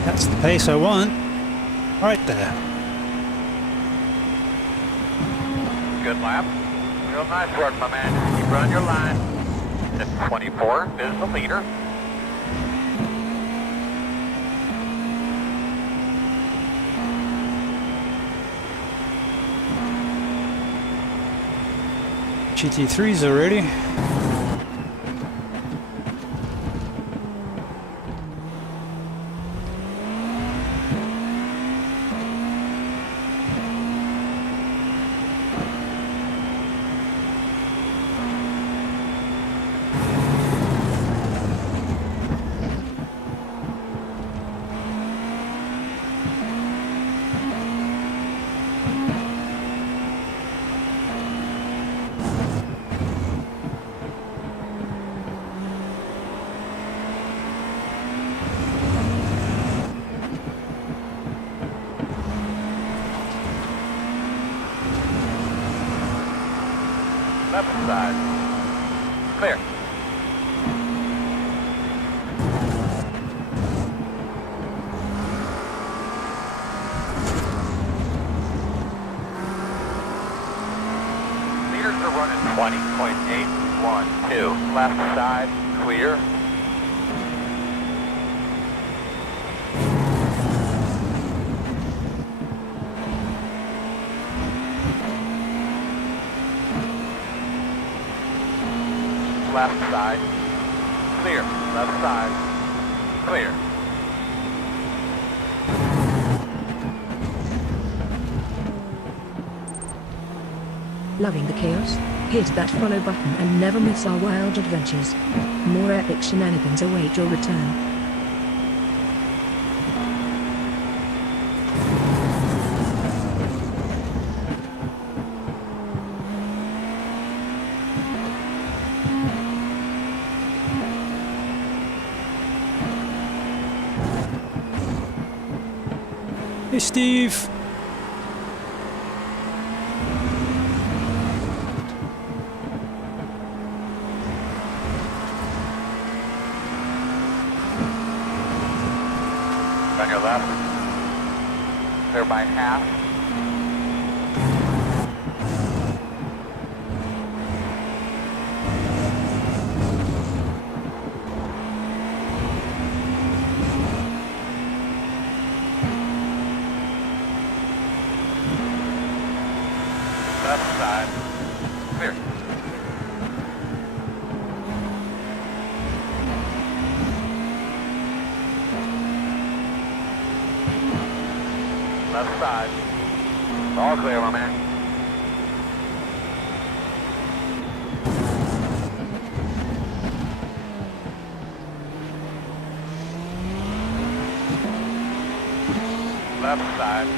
That's the pace I want. Right there. Good lap. Real nice work, my man. Keep running your line. The 24 is the leader. GT3's already. Left side. Clear. Leaders are running 20.812. Left side. Clear. Left side. Clear. Left side. Clear. Loving the chaos? Hit that follow button and never miss our wild adventures. More epic shenanigans await your return. Hey, Steve. On your left. Clear by half. Left side. Clear. Left side. All clear, my man. Left side.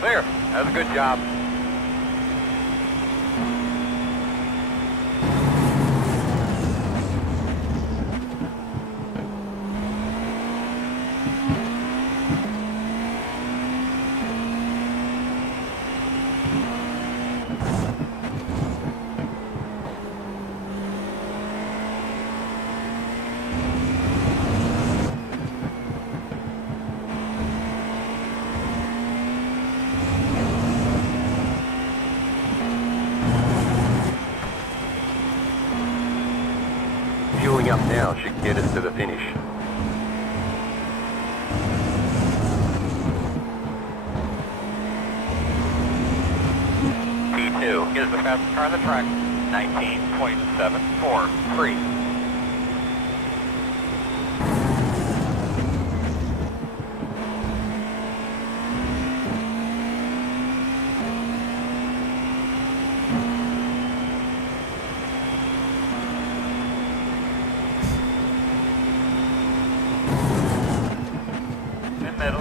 Clear. That was a good job. Fueling up now should get us to the finish. T2 is the fastest car on the track. 19.743.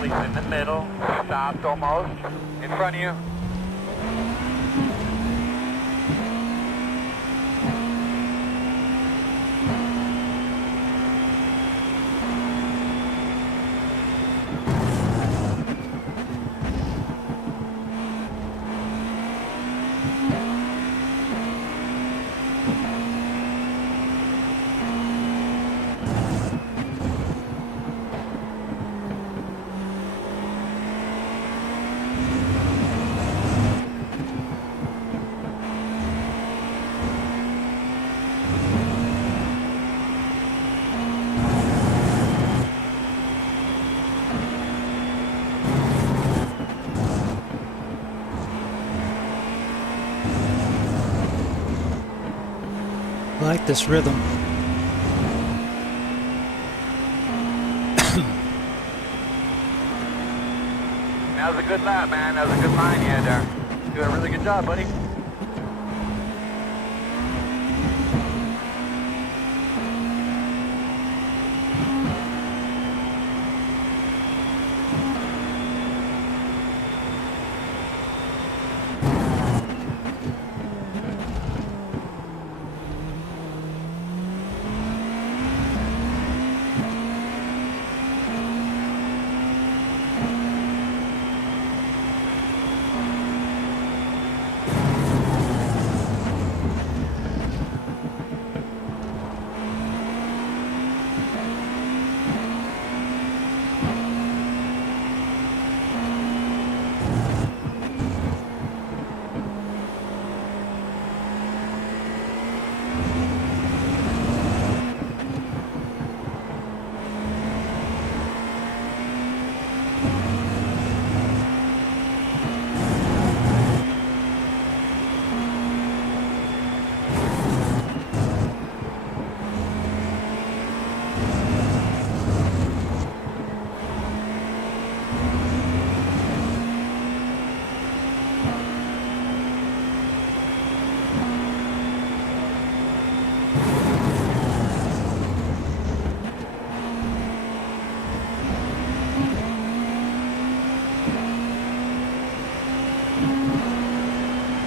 He's in the middle. Stopped almost. In front of you. I like this rhythm. That was a good lap, man. That was a good line you had there. Doing a really good job, buddy.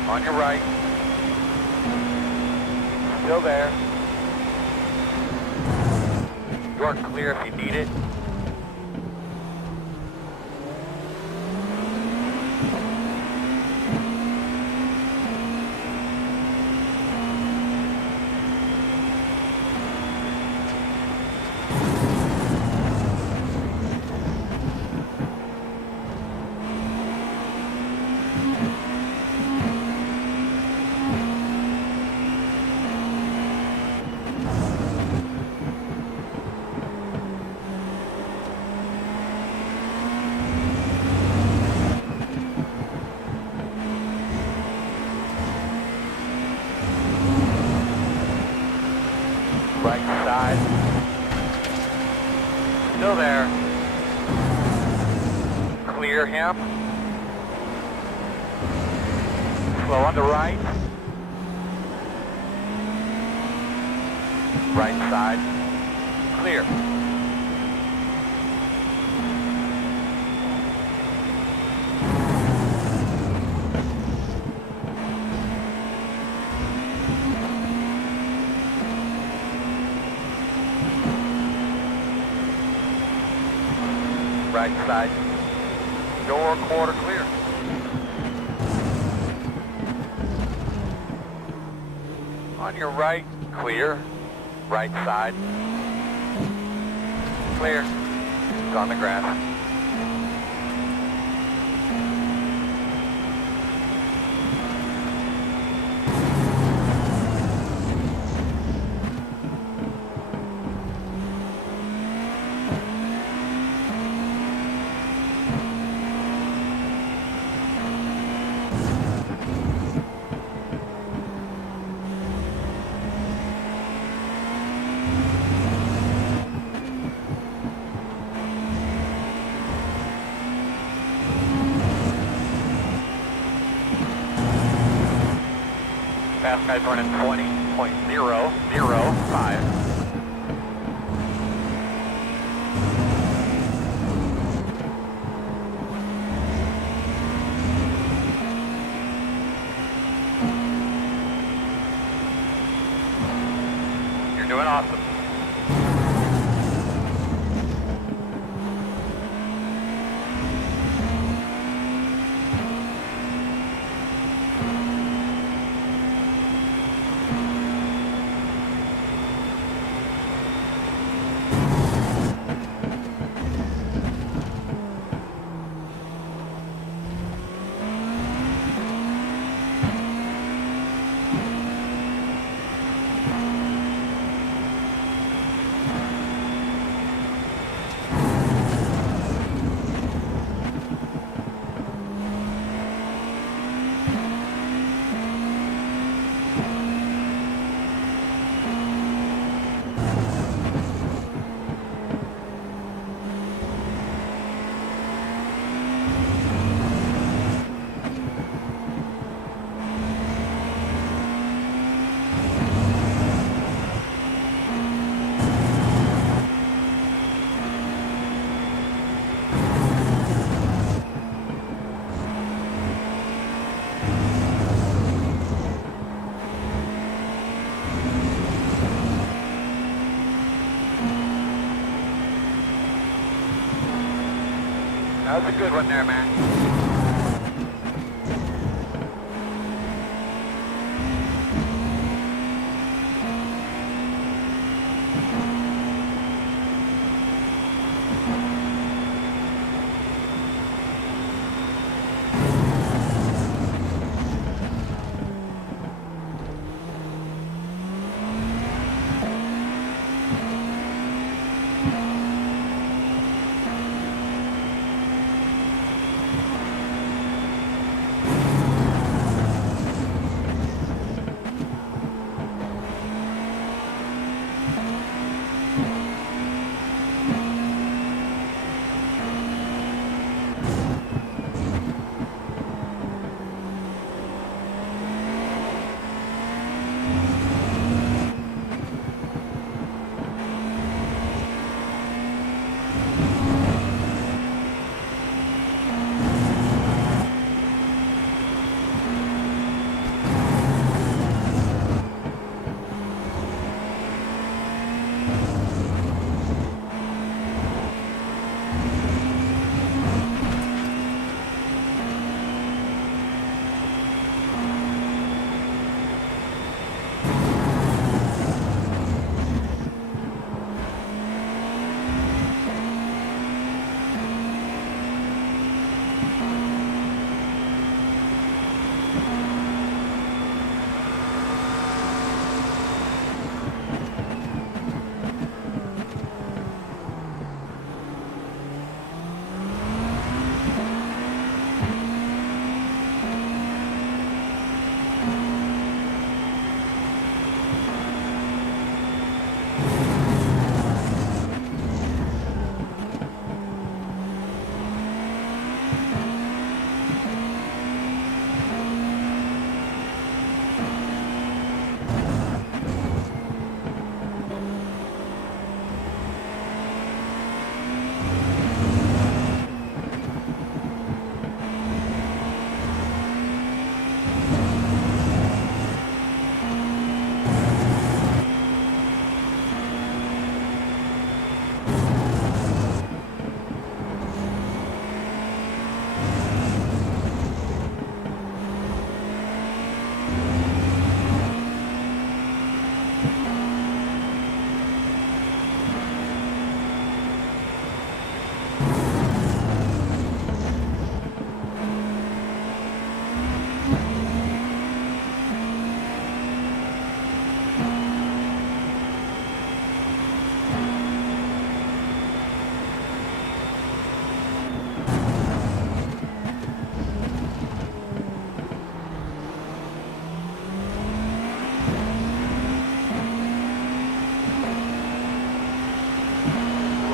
On your right. Still there. Door clear if you need it. clear him. Slow on the right. Right side. Clear. Right side. Door quarter clear. On your right, clear. Right side. Clear. It's on the grass. Fast guy's running 20.005. You're doing awesome. That was a good one there, man.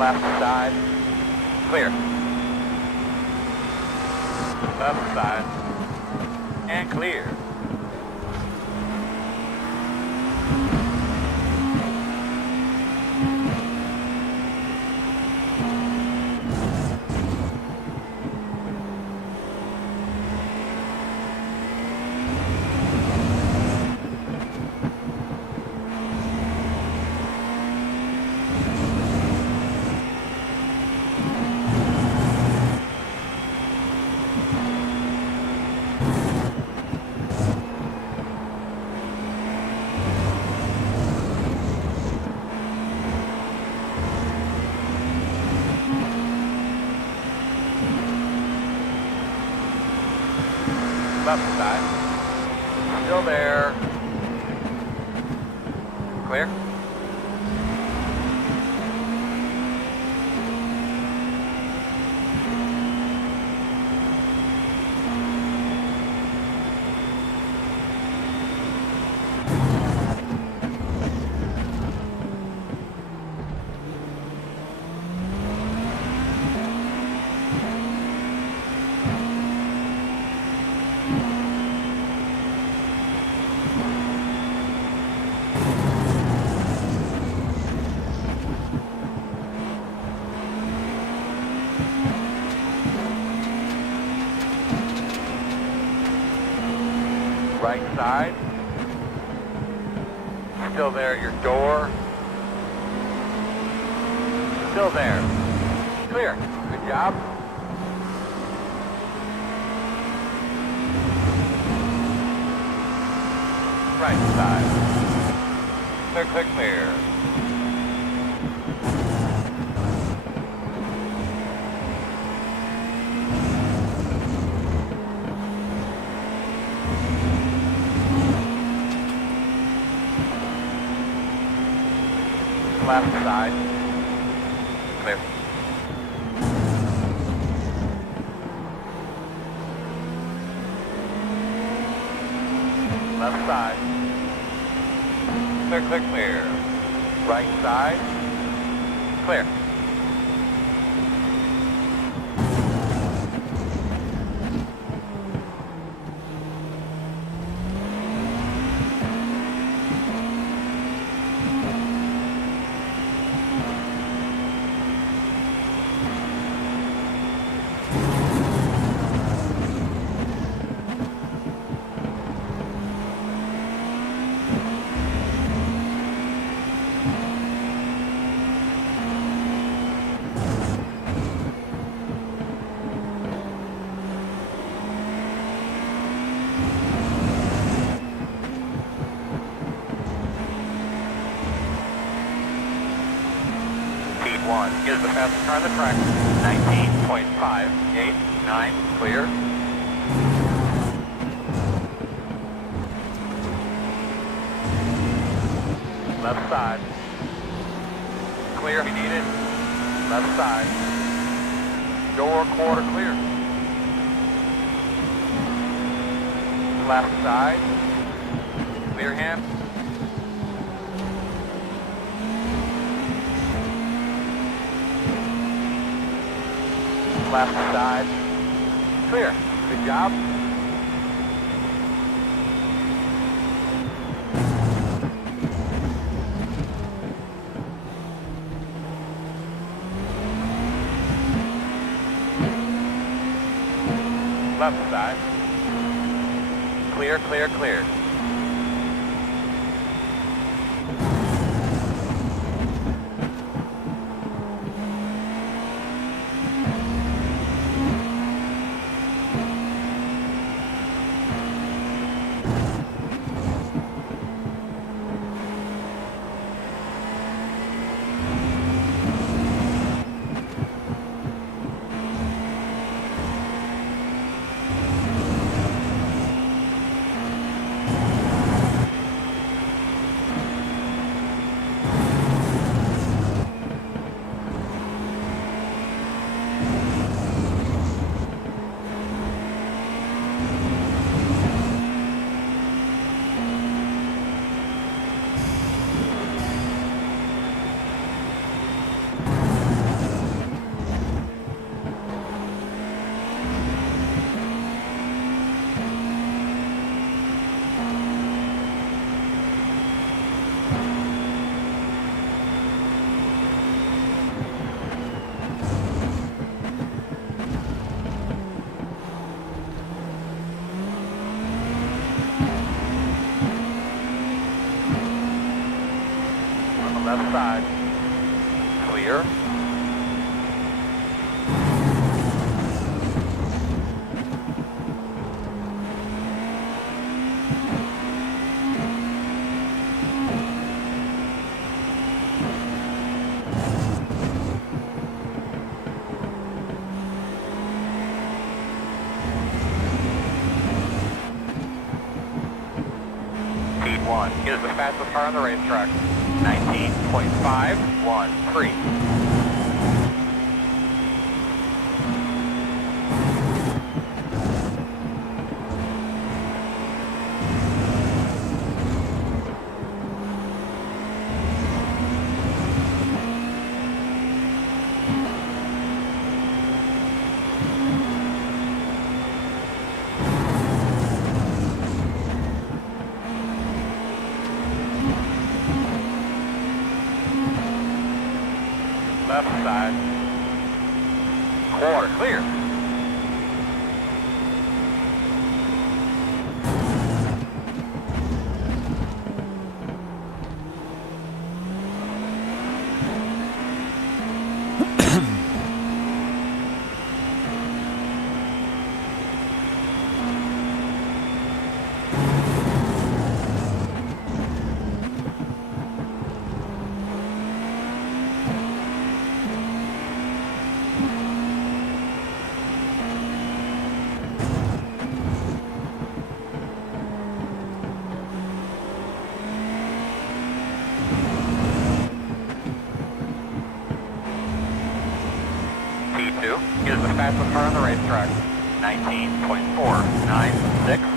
Left side. Clear. Left side. And clear. Left side. Still there. Clear. Right side. Still there at your door. Still there. Clear. Good job. Right side. Clear, clear, clear. Left side. Clear. Left side. Clear, clear, clear. Right side. Clear. One is the fastest car on the track. 19.589. Clear. Left side. Clear if you need it. Left side. Door quarter clear. Left side. Clear hand. Left side. Clear. Good job. Left side. Clear, clear, clear. side. Clear. T1 is the fastest car on the racetrack. 19.513. Left side. Quarter clear. T2 is the fastest car on the racetrack. 19.496.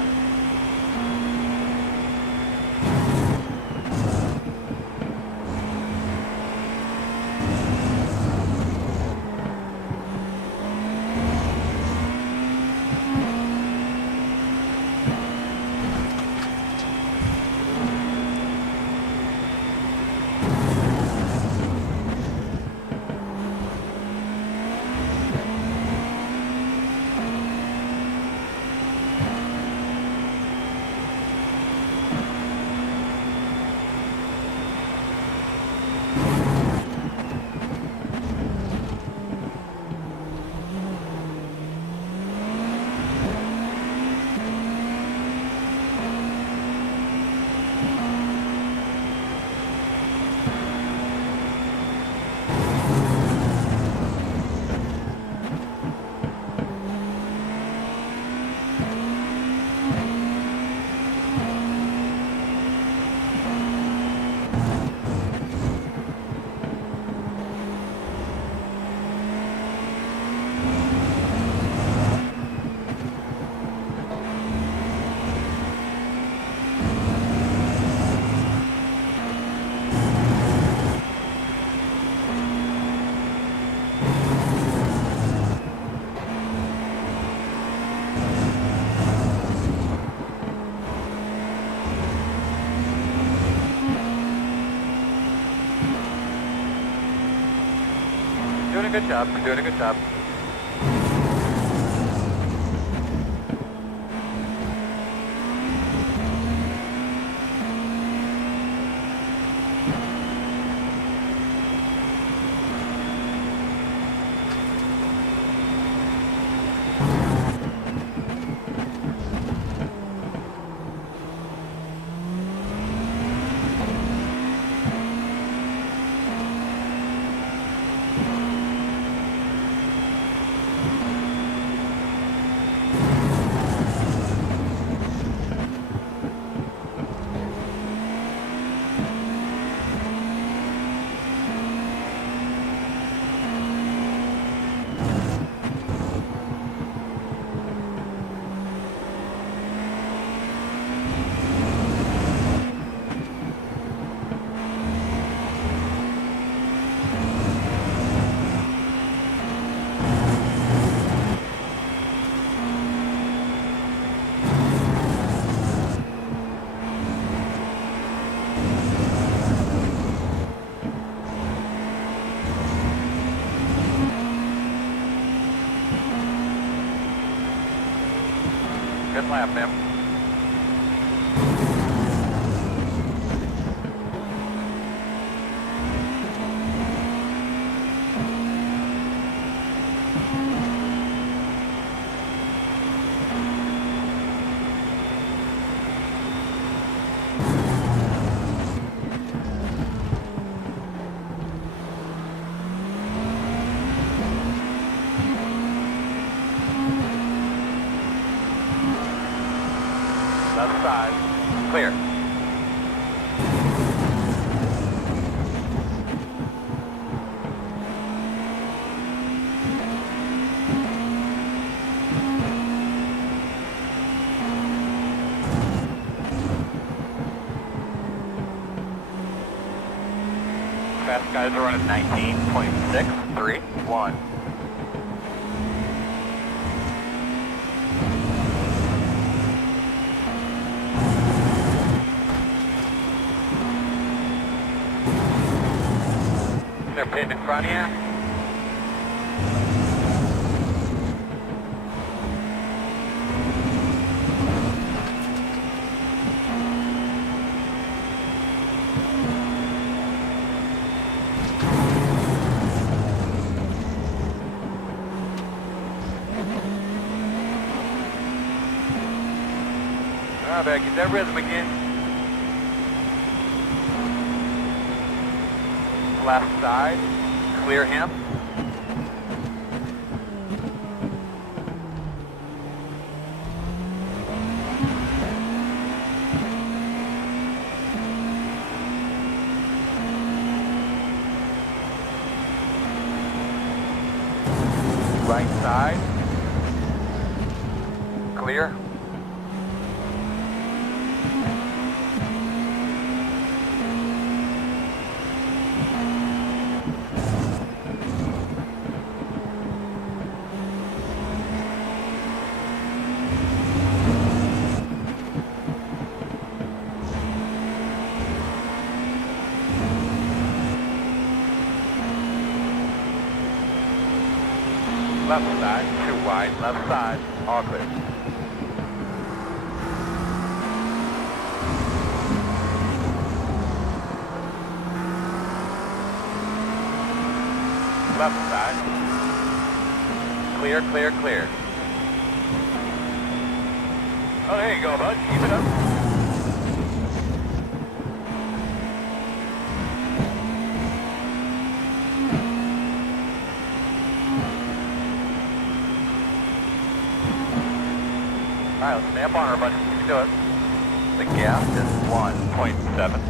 Doing a good job. Doing a good job. Good lap, Tim. left side. Clear. Fast guys are running 19.631. They're pinned in front of you. All right, better get that rhythm again. Left side, clear him. Right side, clear. Left side, too wide, left side, all clear. Left side, clear, clear, clear. Oh, there you go, bud, keep it up. All right, let's snap on her, buddy. You can do it. The gap is 1.7.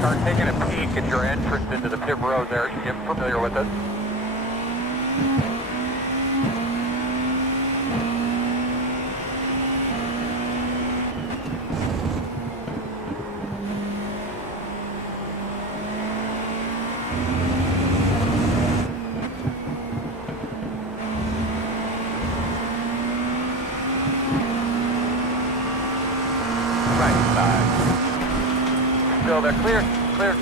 Start taking a peek at your entrance into the pit road there. Get familiar with it. Right side. Still there, clear, clear.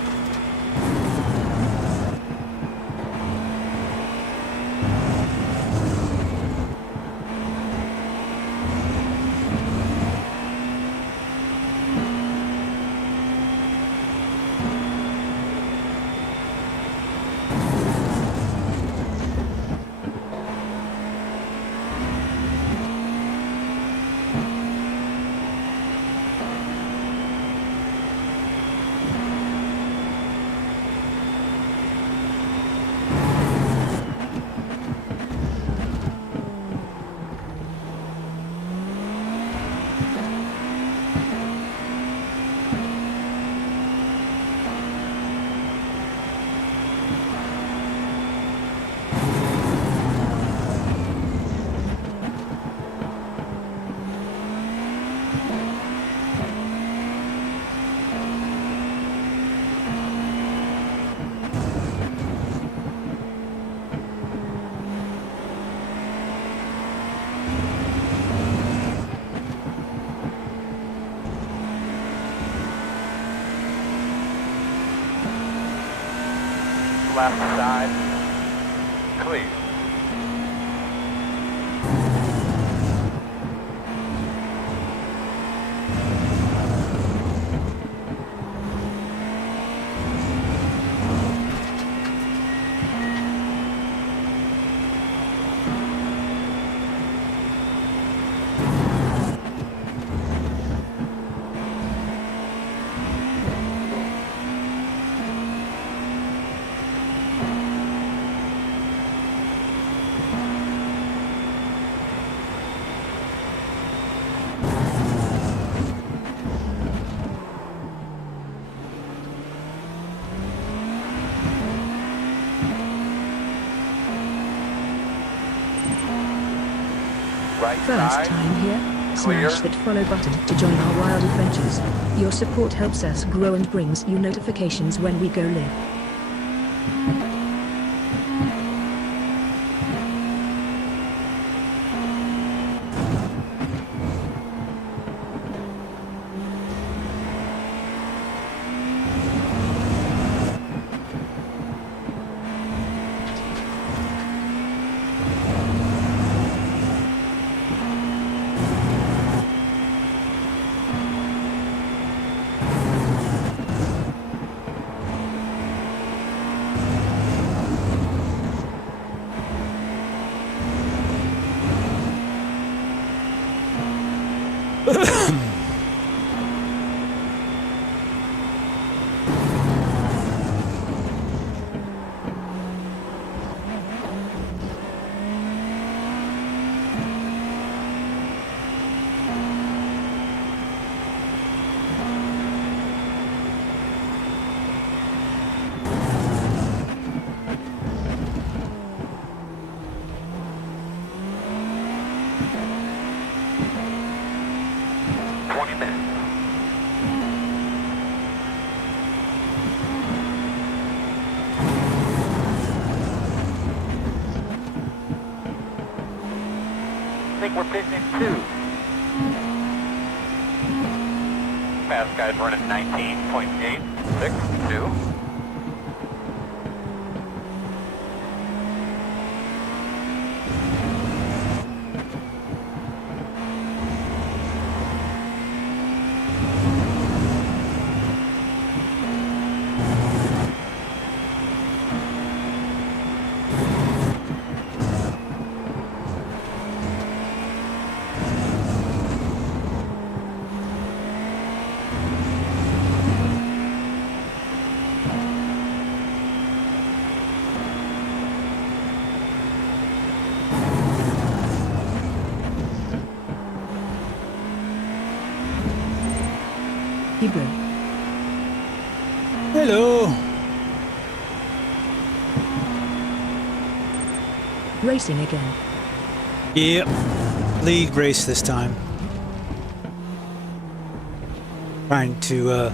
Left side. Clear. Right First side. time here? Clear. Smash that follow button to join our wild adventures. Your support helps us grow and brings you notifications when we go live. I think we're pitching in 2. Fast guy's running 19.862. Hebrew. Hello. Racing again. Yep. Lead race this time. Trying to,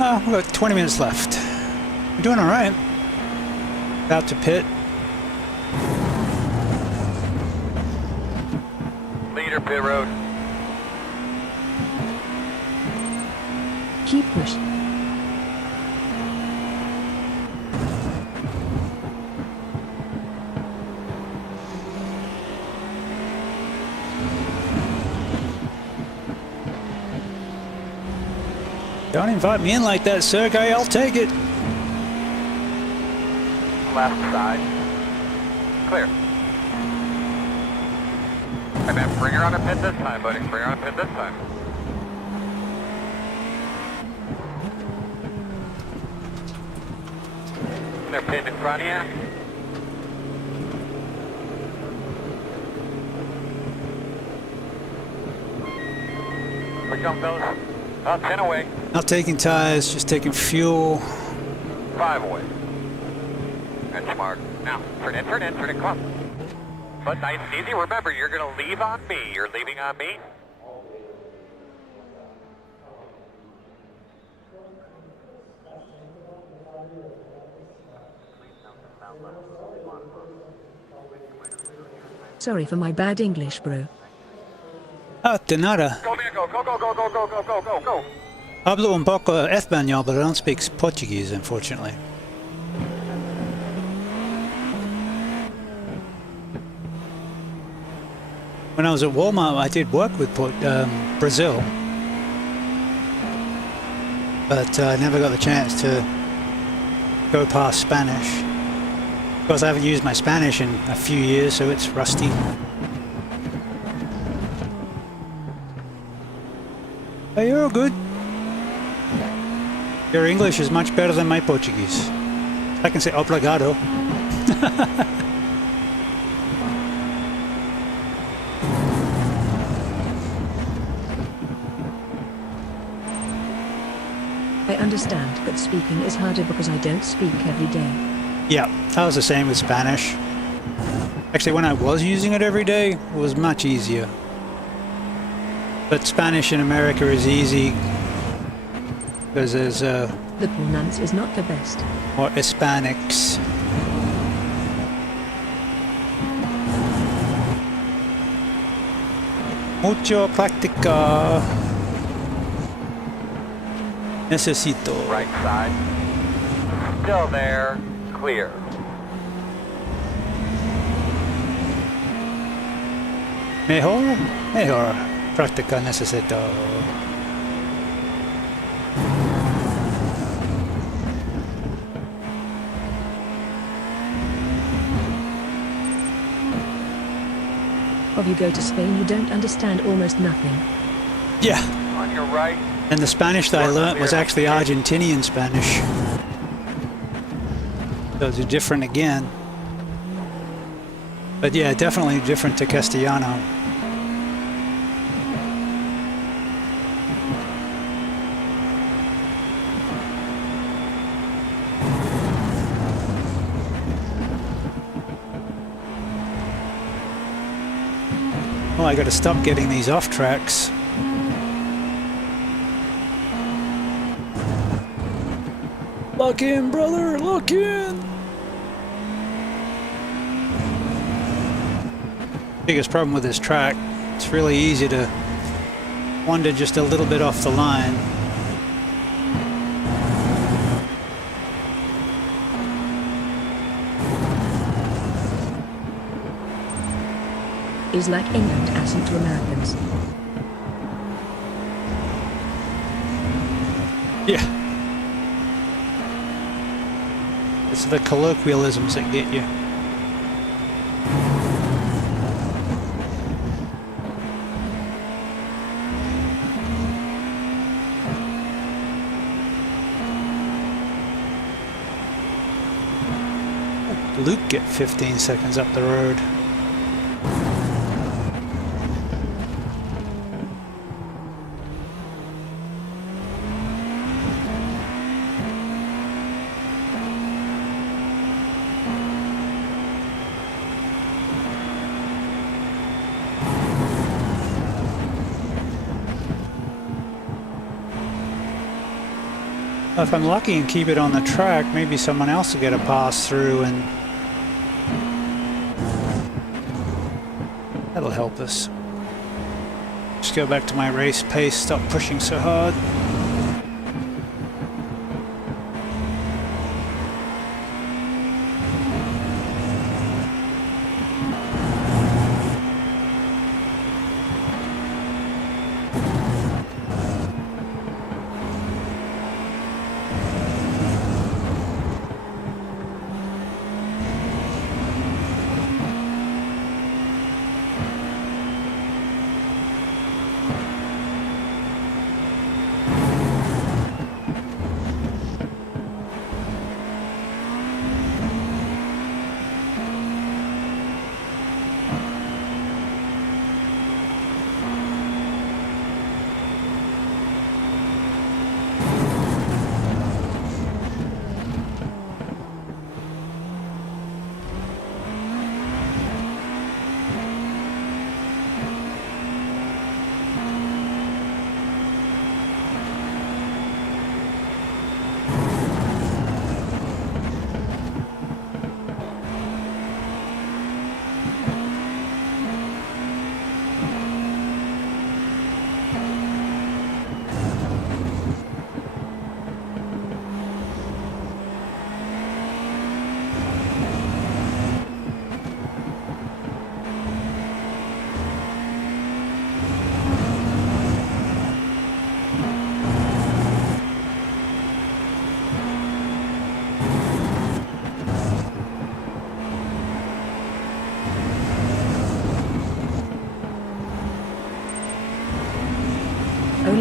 oh, we've got 20 minutes left. We're doing all right. About to pit. Leader pit road. Keep pushing. Don't invite me in like that, Sergey. I'll take it. Left side. Clear. Hey man, bring her on a pit this time, buddy. Bring her on a pit this time. They're pitting in front of you. Here we come, fellas. Oh, 10 away. Not taking tires, just taking fuel. 5 away. Benchmark. Now, turn in, come on. But nice and easy. Remember, you're going to leave on me. You're leaving on me. Sorry for my bad English, bro. Ah, de nada. Go, man, go, go, go, go, go, go, go, go, go, go. Hablo un poco español, but I don't speak Portuguese, unfortunately. When I was at Walmart, I did work with Brazil, but I never got the chance to go past Spanish. Of course, I haven't used my Spanish in a few years, so it's rusty. Hey, you're good. Your English is much better than my Portuguese. I can say obrigado. I understand, but speaking is harder because I don't speak every day. Yeah, I was the same with Spanish. Actually, when I was using it every day, it was much easier. But Spanish in America is easy because there's The pronunciation is not the best. more Hispanics. Mucho práctica. Necesito. Right side. Still there. Clear. Mejor práctica necesito. If you go to Spain, you don't understand almost nothing. Yeah. On your right. And the Spanish that I learnt was actually Argentinian Spanish. So it's different again. But yeah, definitely different to Castellano. Oh, I gotta stop getting these off tracks. Lock in, brother, lock in! Biggest problem with this track, it's really easy to wander just a little bit off the line. Is like England accent to Americans. Yeah. It's the colloquialisms that get you. Luke get 15 seconds up the road. If I'm lucky and keep it on the track, maybe someone else will get a pass through and that'll help us. Just go back to my race pace, stop pushing so hard.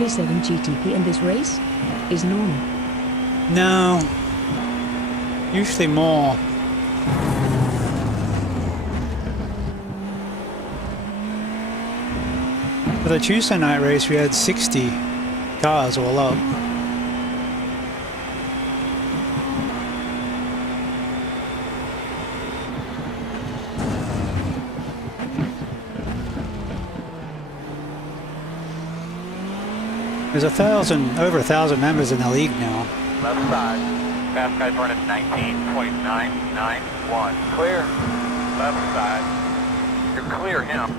only 7 GTP in this race? Is normal. No. Usually more. For the Tuesday night race, we had 60 cars all up. There's over 1,000 members in the league now. Left side. Fast guy's running 19.991. Clear. Left side. You're clear him.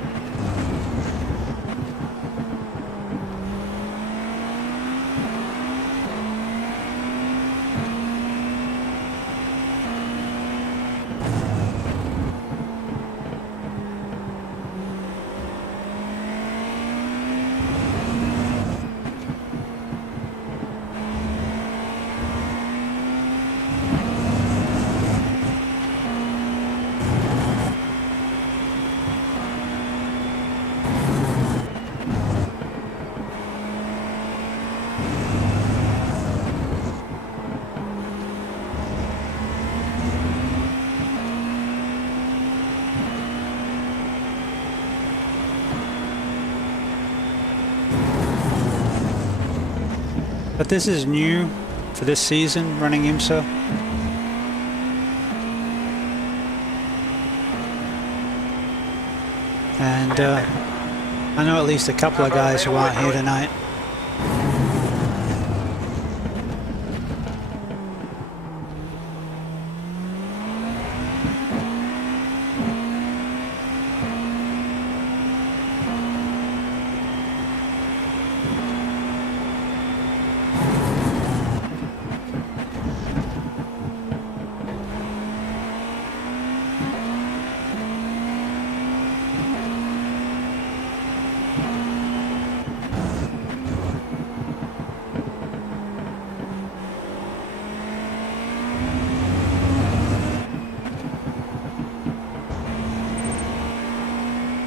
But this is new for this season, running IMSA. And I know at least a couple of guys who aren't here tonight.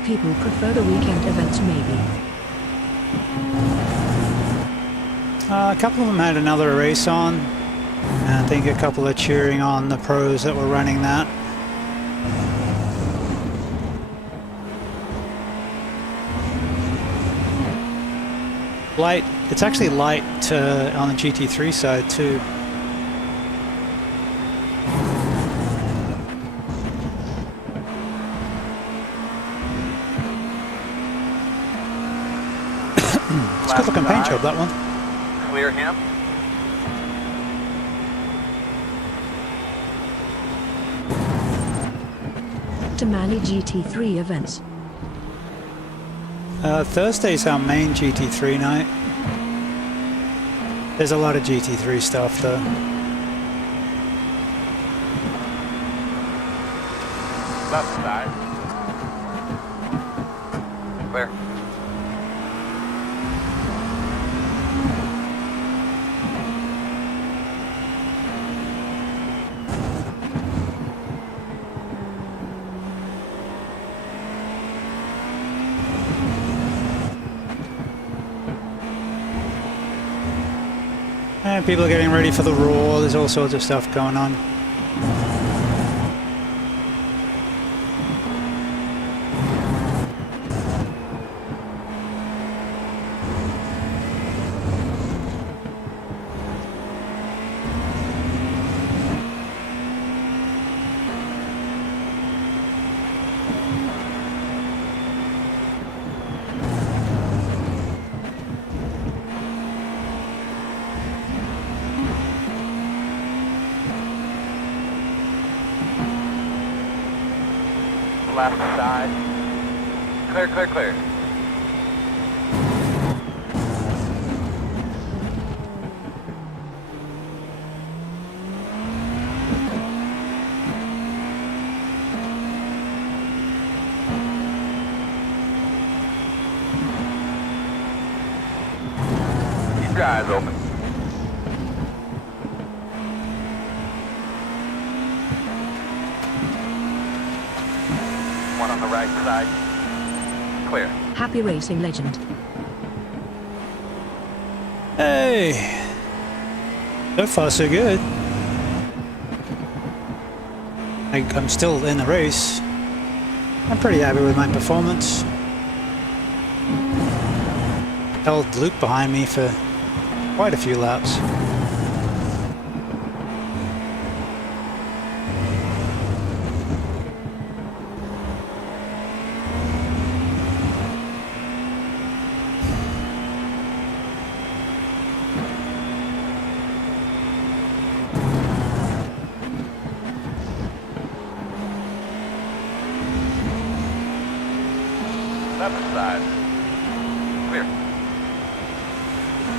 People prefer the weekend events maybe. A couple of them had another race on, and I think a couple are cheering on the pros that were running that. Light, it's actually light on the GT3 side too. It's a good looking paint job, that one. Clear him. To manage GT3 events. Thursday's our main GT3 night. There's a lot of GT3 stuff though. Left side. Clear. And people are getting ready for the Raw. There's all sorts of stuff going on. Left side. Clear, clear, clear. Keep your eyes open. One on the right side. Clear. Happy racing legend. Hey! So far so good. I'm still in the race. I'm pretty happy with my performance. Held Luke behind me for quite a few laps. Left side. Clear.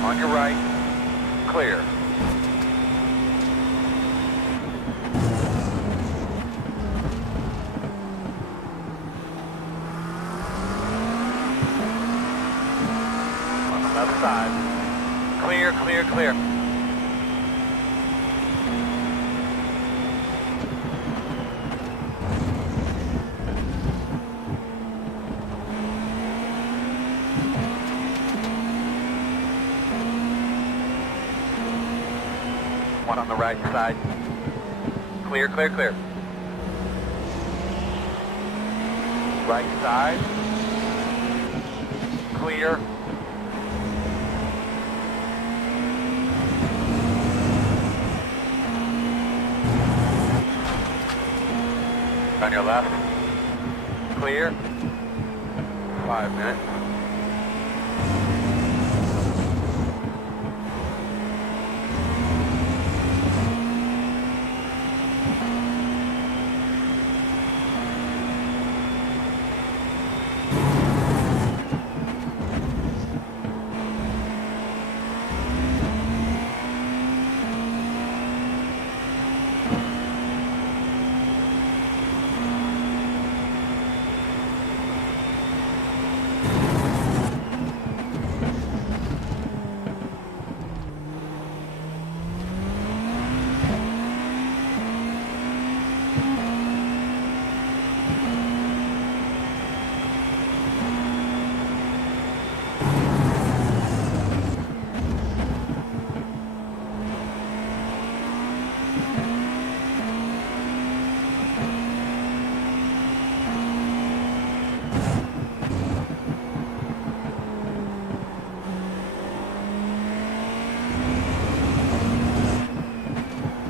On your right. Clear. On the left side. Clear, clear, clear. One on the right side. Clear, clear, clear. Right side. Clear. On your left. Clear. 5 minutes.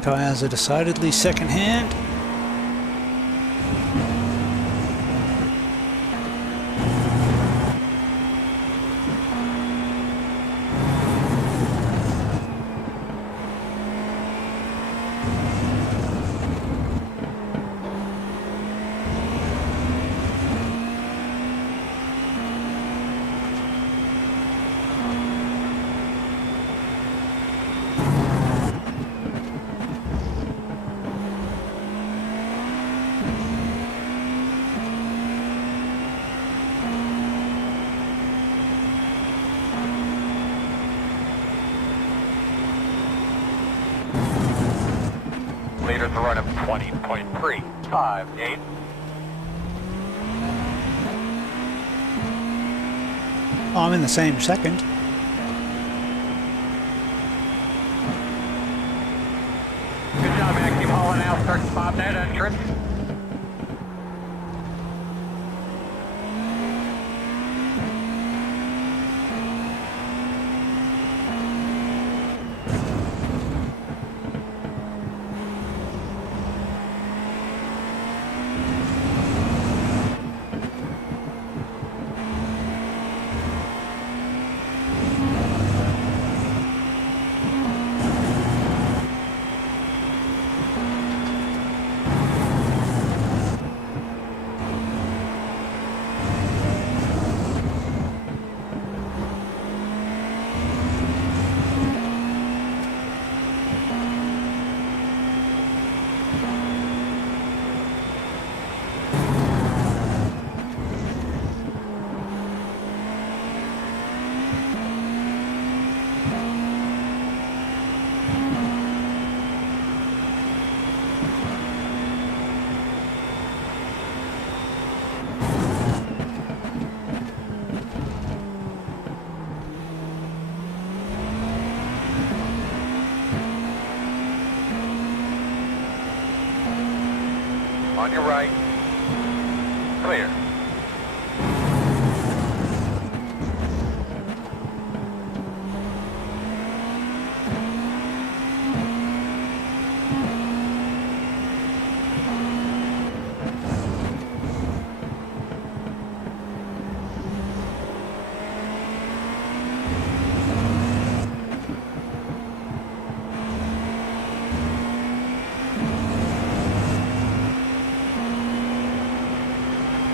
Tires are decidedly second hand. Leaders a run of 20.358. Oh, I'm in the same second. Good job, man. Keep hauling out. Start to spot that entrance. On your right. Clear.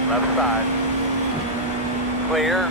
Left side. Clear.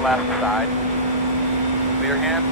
Left side. Clear hand.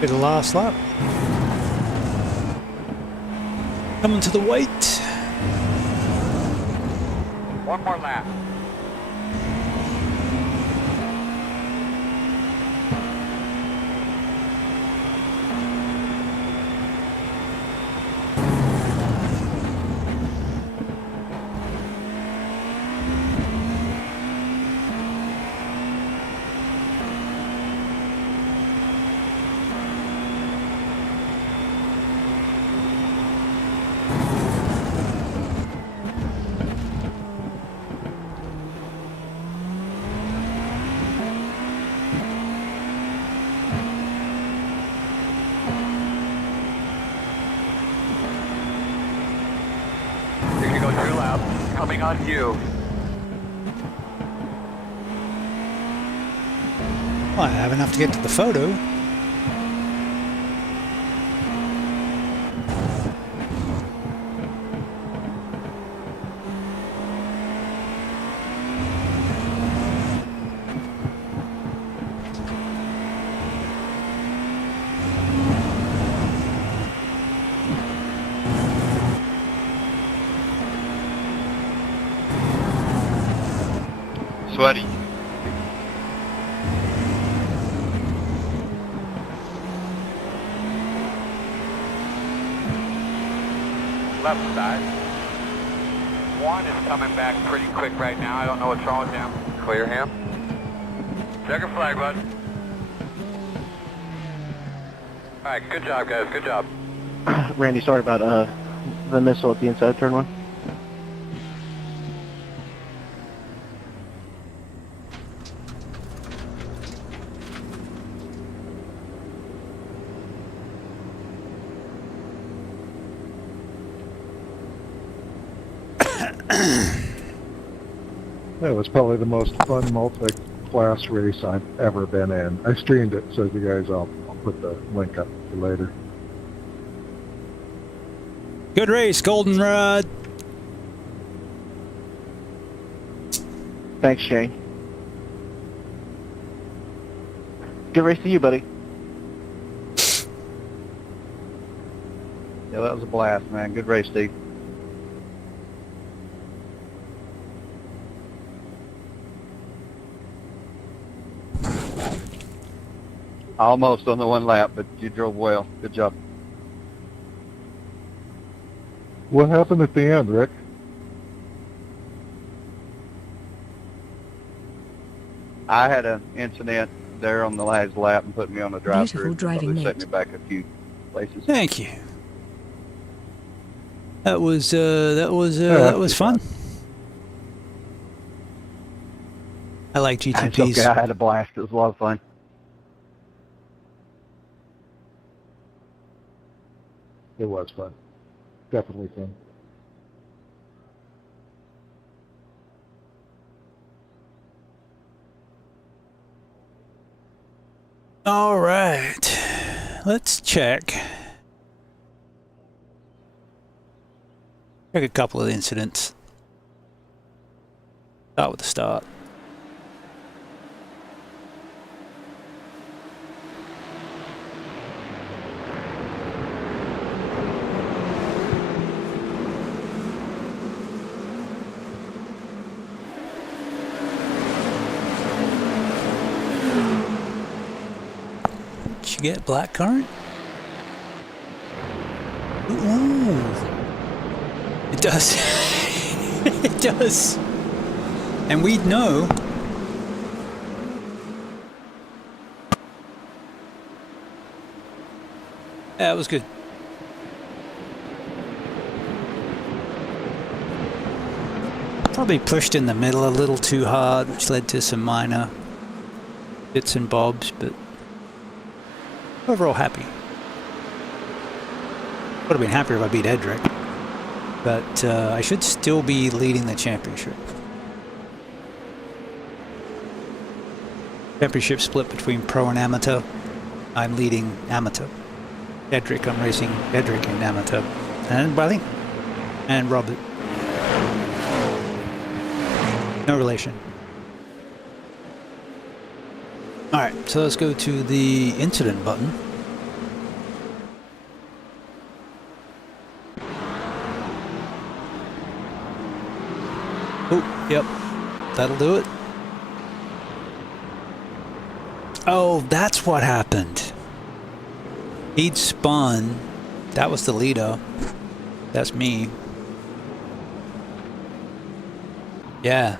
Be the last lap. Coming to the white. One more lap. You can go 2 laps. Coming on you. Well, I have enough to get to the photo. Sweaty. Left side. One is coming back pretty quick right now. I don't know what's wrong with him. Clear him. Checker flag, bud. Alright, good job, guys. Good job. Randy, sorry about the missile at the inside of turn 1. That was probably the most fun multi-class race I've ever been in. I streamed it, so you guys, I'll put the link up for later. Good race, Goldenrod. Thanks, Shane. Good race to you, buddy. Yeah, that was a blast, man. Good race, Steve. Almost on the 1 lap, but you drove well. Good job. What happened at the end, Rick? I had an incident there on the last lap and put me on the drive-through. Beautiful driving, They set mate. me back a few places. Thank you. That was fun. I like It's GTPs. okay. I had a blast. It was a lot of fun. It was fun. Definitely fun. All right, let's check a couple of incidents. Start with the start. Did you get black current? Ooh. It does. It does. And we'd know. Yeah, it was good. Probably pushed in the middle a little too hard, which led to some minor bits and bobs, but overall happy. Would have been happier if I beat Edric, but I should still be leading the championship. Championship split between pro and amateur. I'm leading amateur. Edric, I'm racing Edric in amateur. And Bradley and Robert. No relation. Alright, so let's go to the incident button. Oh, yep. That'll do it. Oh, that's what happened. He'd spun. That was the leader. That's me. Yeah.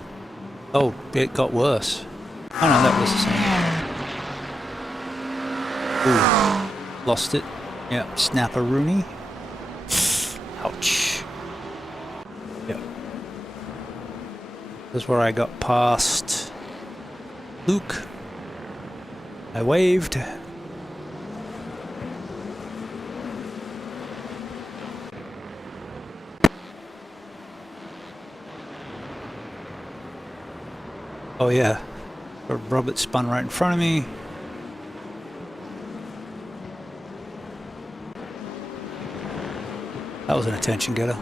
Oh, it got worse. Oh no, that was the same. Ooh. Lost it. Yep. Snapperoonie. Ouch. Yep. This is where I got past Luke. I waved. Oh yeah, Robert spun right in front of me. That was an attention getter.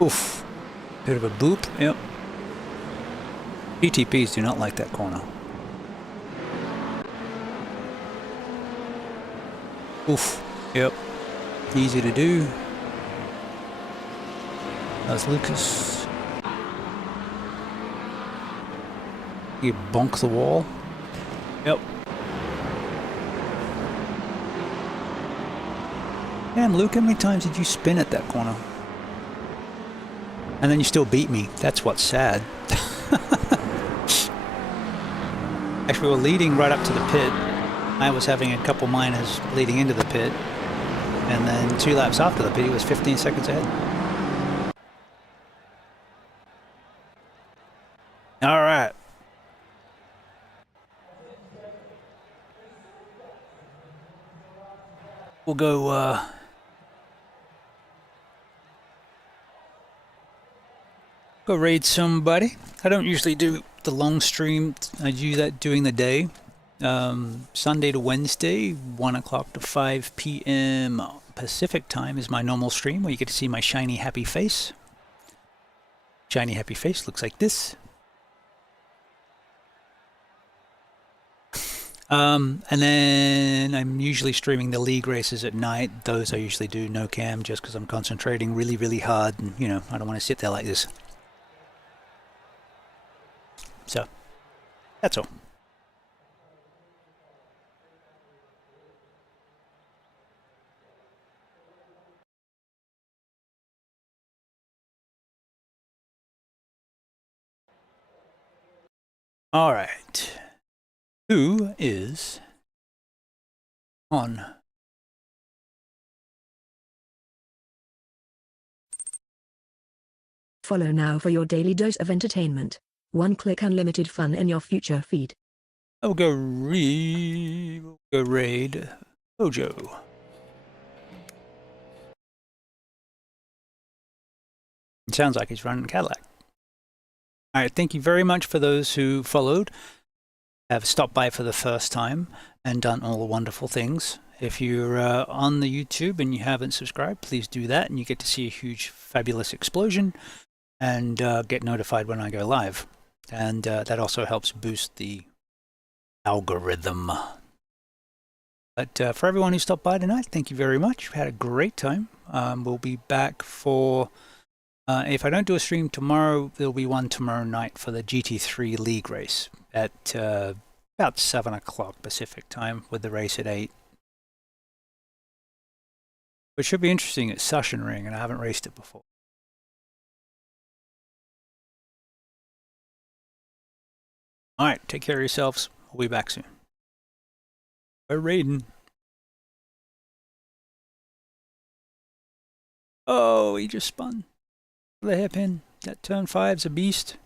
Oof. Bit of a boop, yep. PTPs do not like that corner. Oof, yep. Easy to do. That's Lucas. You bonk the wall. Yep. Damn, Luke, how many times did you spin at that corner? And then you still beat me. That's what's sad. Actually, we were leading right up to the pit. I was having a couple minors leading into the pit. And then 2 laps after the pit, he was 15 seconds ahead. All right. We'll go, go raid somebody. I don't usually do the long stream. I do that during the day. Sunday to Wednesday, 1 o'clock to 5 p.m. Pacific time is my normal stream where you get to see my shiny happy face. Shiny happy face looks like this. And then I'm usually streaming the league races at night. Those I usually do no cam just because I'm concentrating really, really hard. And, you know, I don't want to sit there like this. So, that's all. All right. Who is on? Follow now for your daily dose of entertainment. One-click unlimited fun in your future feed. We'll go raid Bojo. It sounds like he's running Cadillac. All right, thank you very much for those who followed, have stopped by for the first time, and done all the wonderful things. If you're on the YouTube and you haven't subscribed, please do that, and you get to see a huge, fabulous explosion, and get notified when I go live. And that also helps boost the algorithm. But for everyone who stopped by tonight, thank you very much. We had a great time. We'll be back for... if I don't do a stream tomorrow, there'll be one tomorrow night for the GT3 League race at about 7 o'clock Pacific time, with the race at 8. It should be interesting. It's Sachsenring, and I haven't raced it before. All right, take care of yourselves. We'll be back soon. We're raiding. Oh, he just spun. The hairpin. That turn 5's a beast.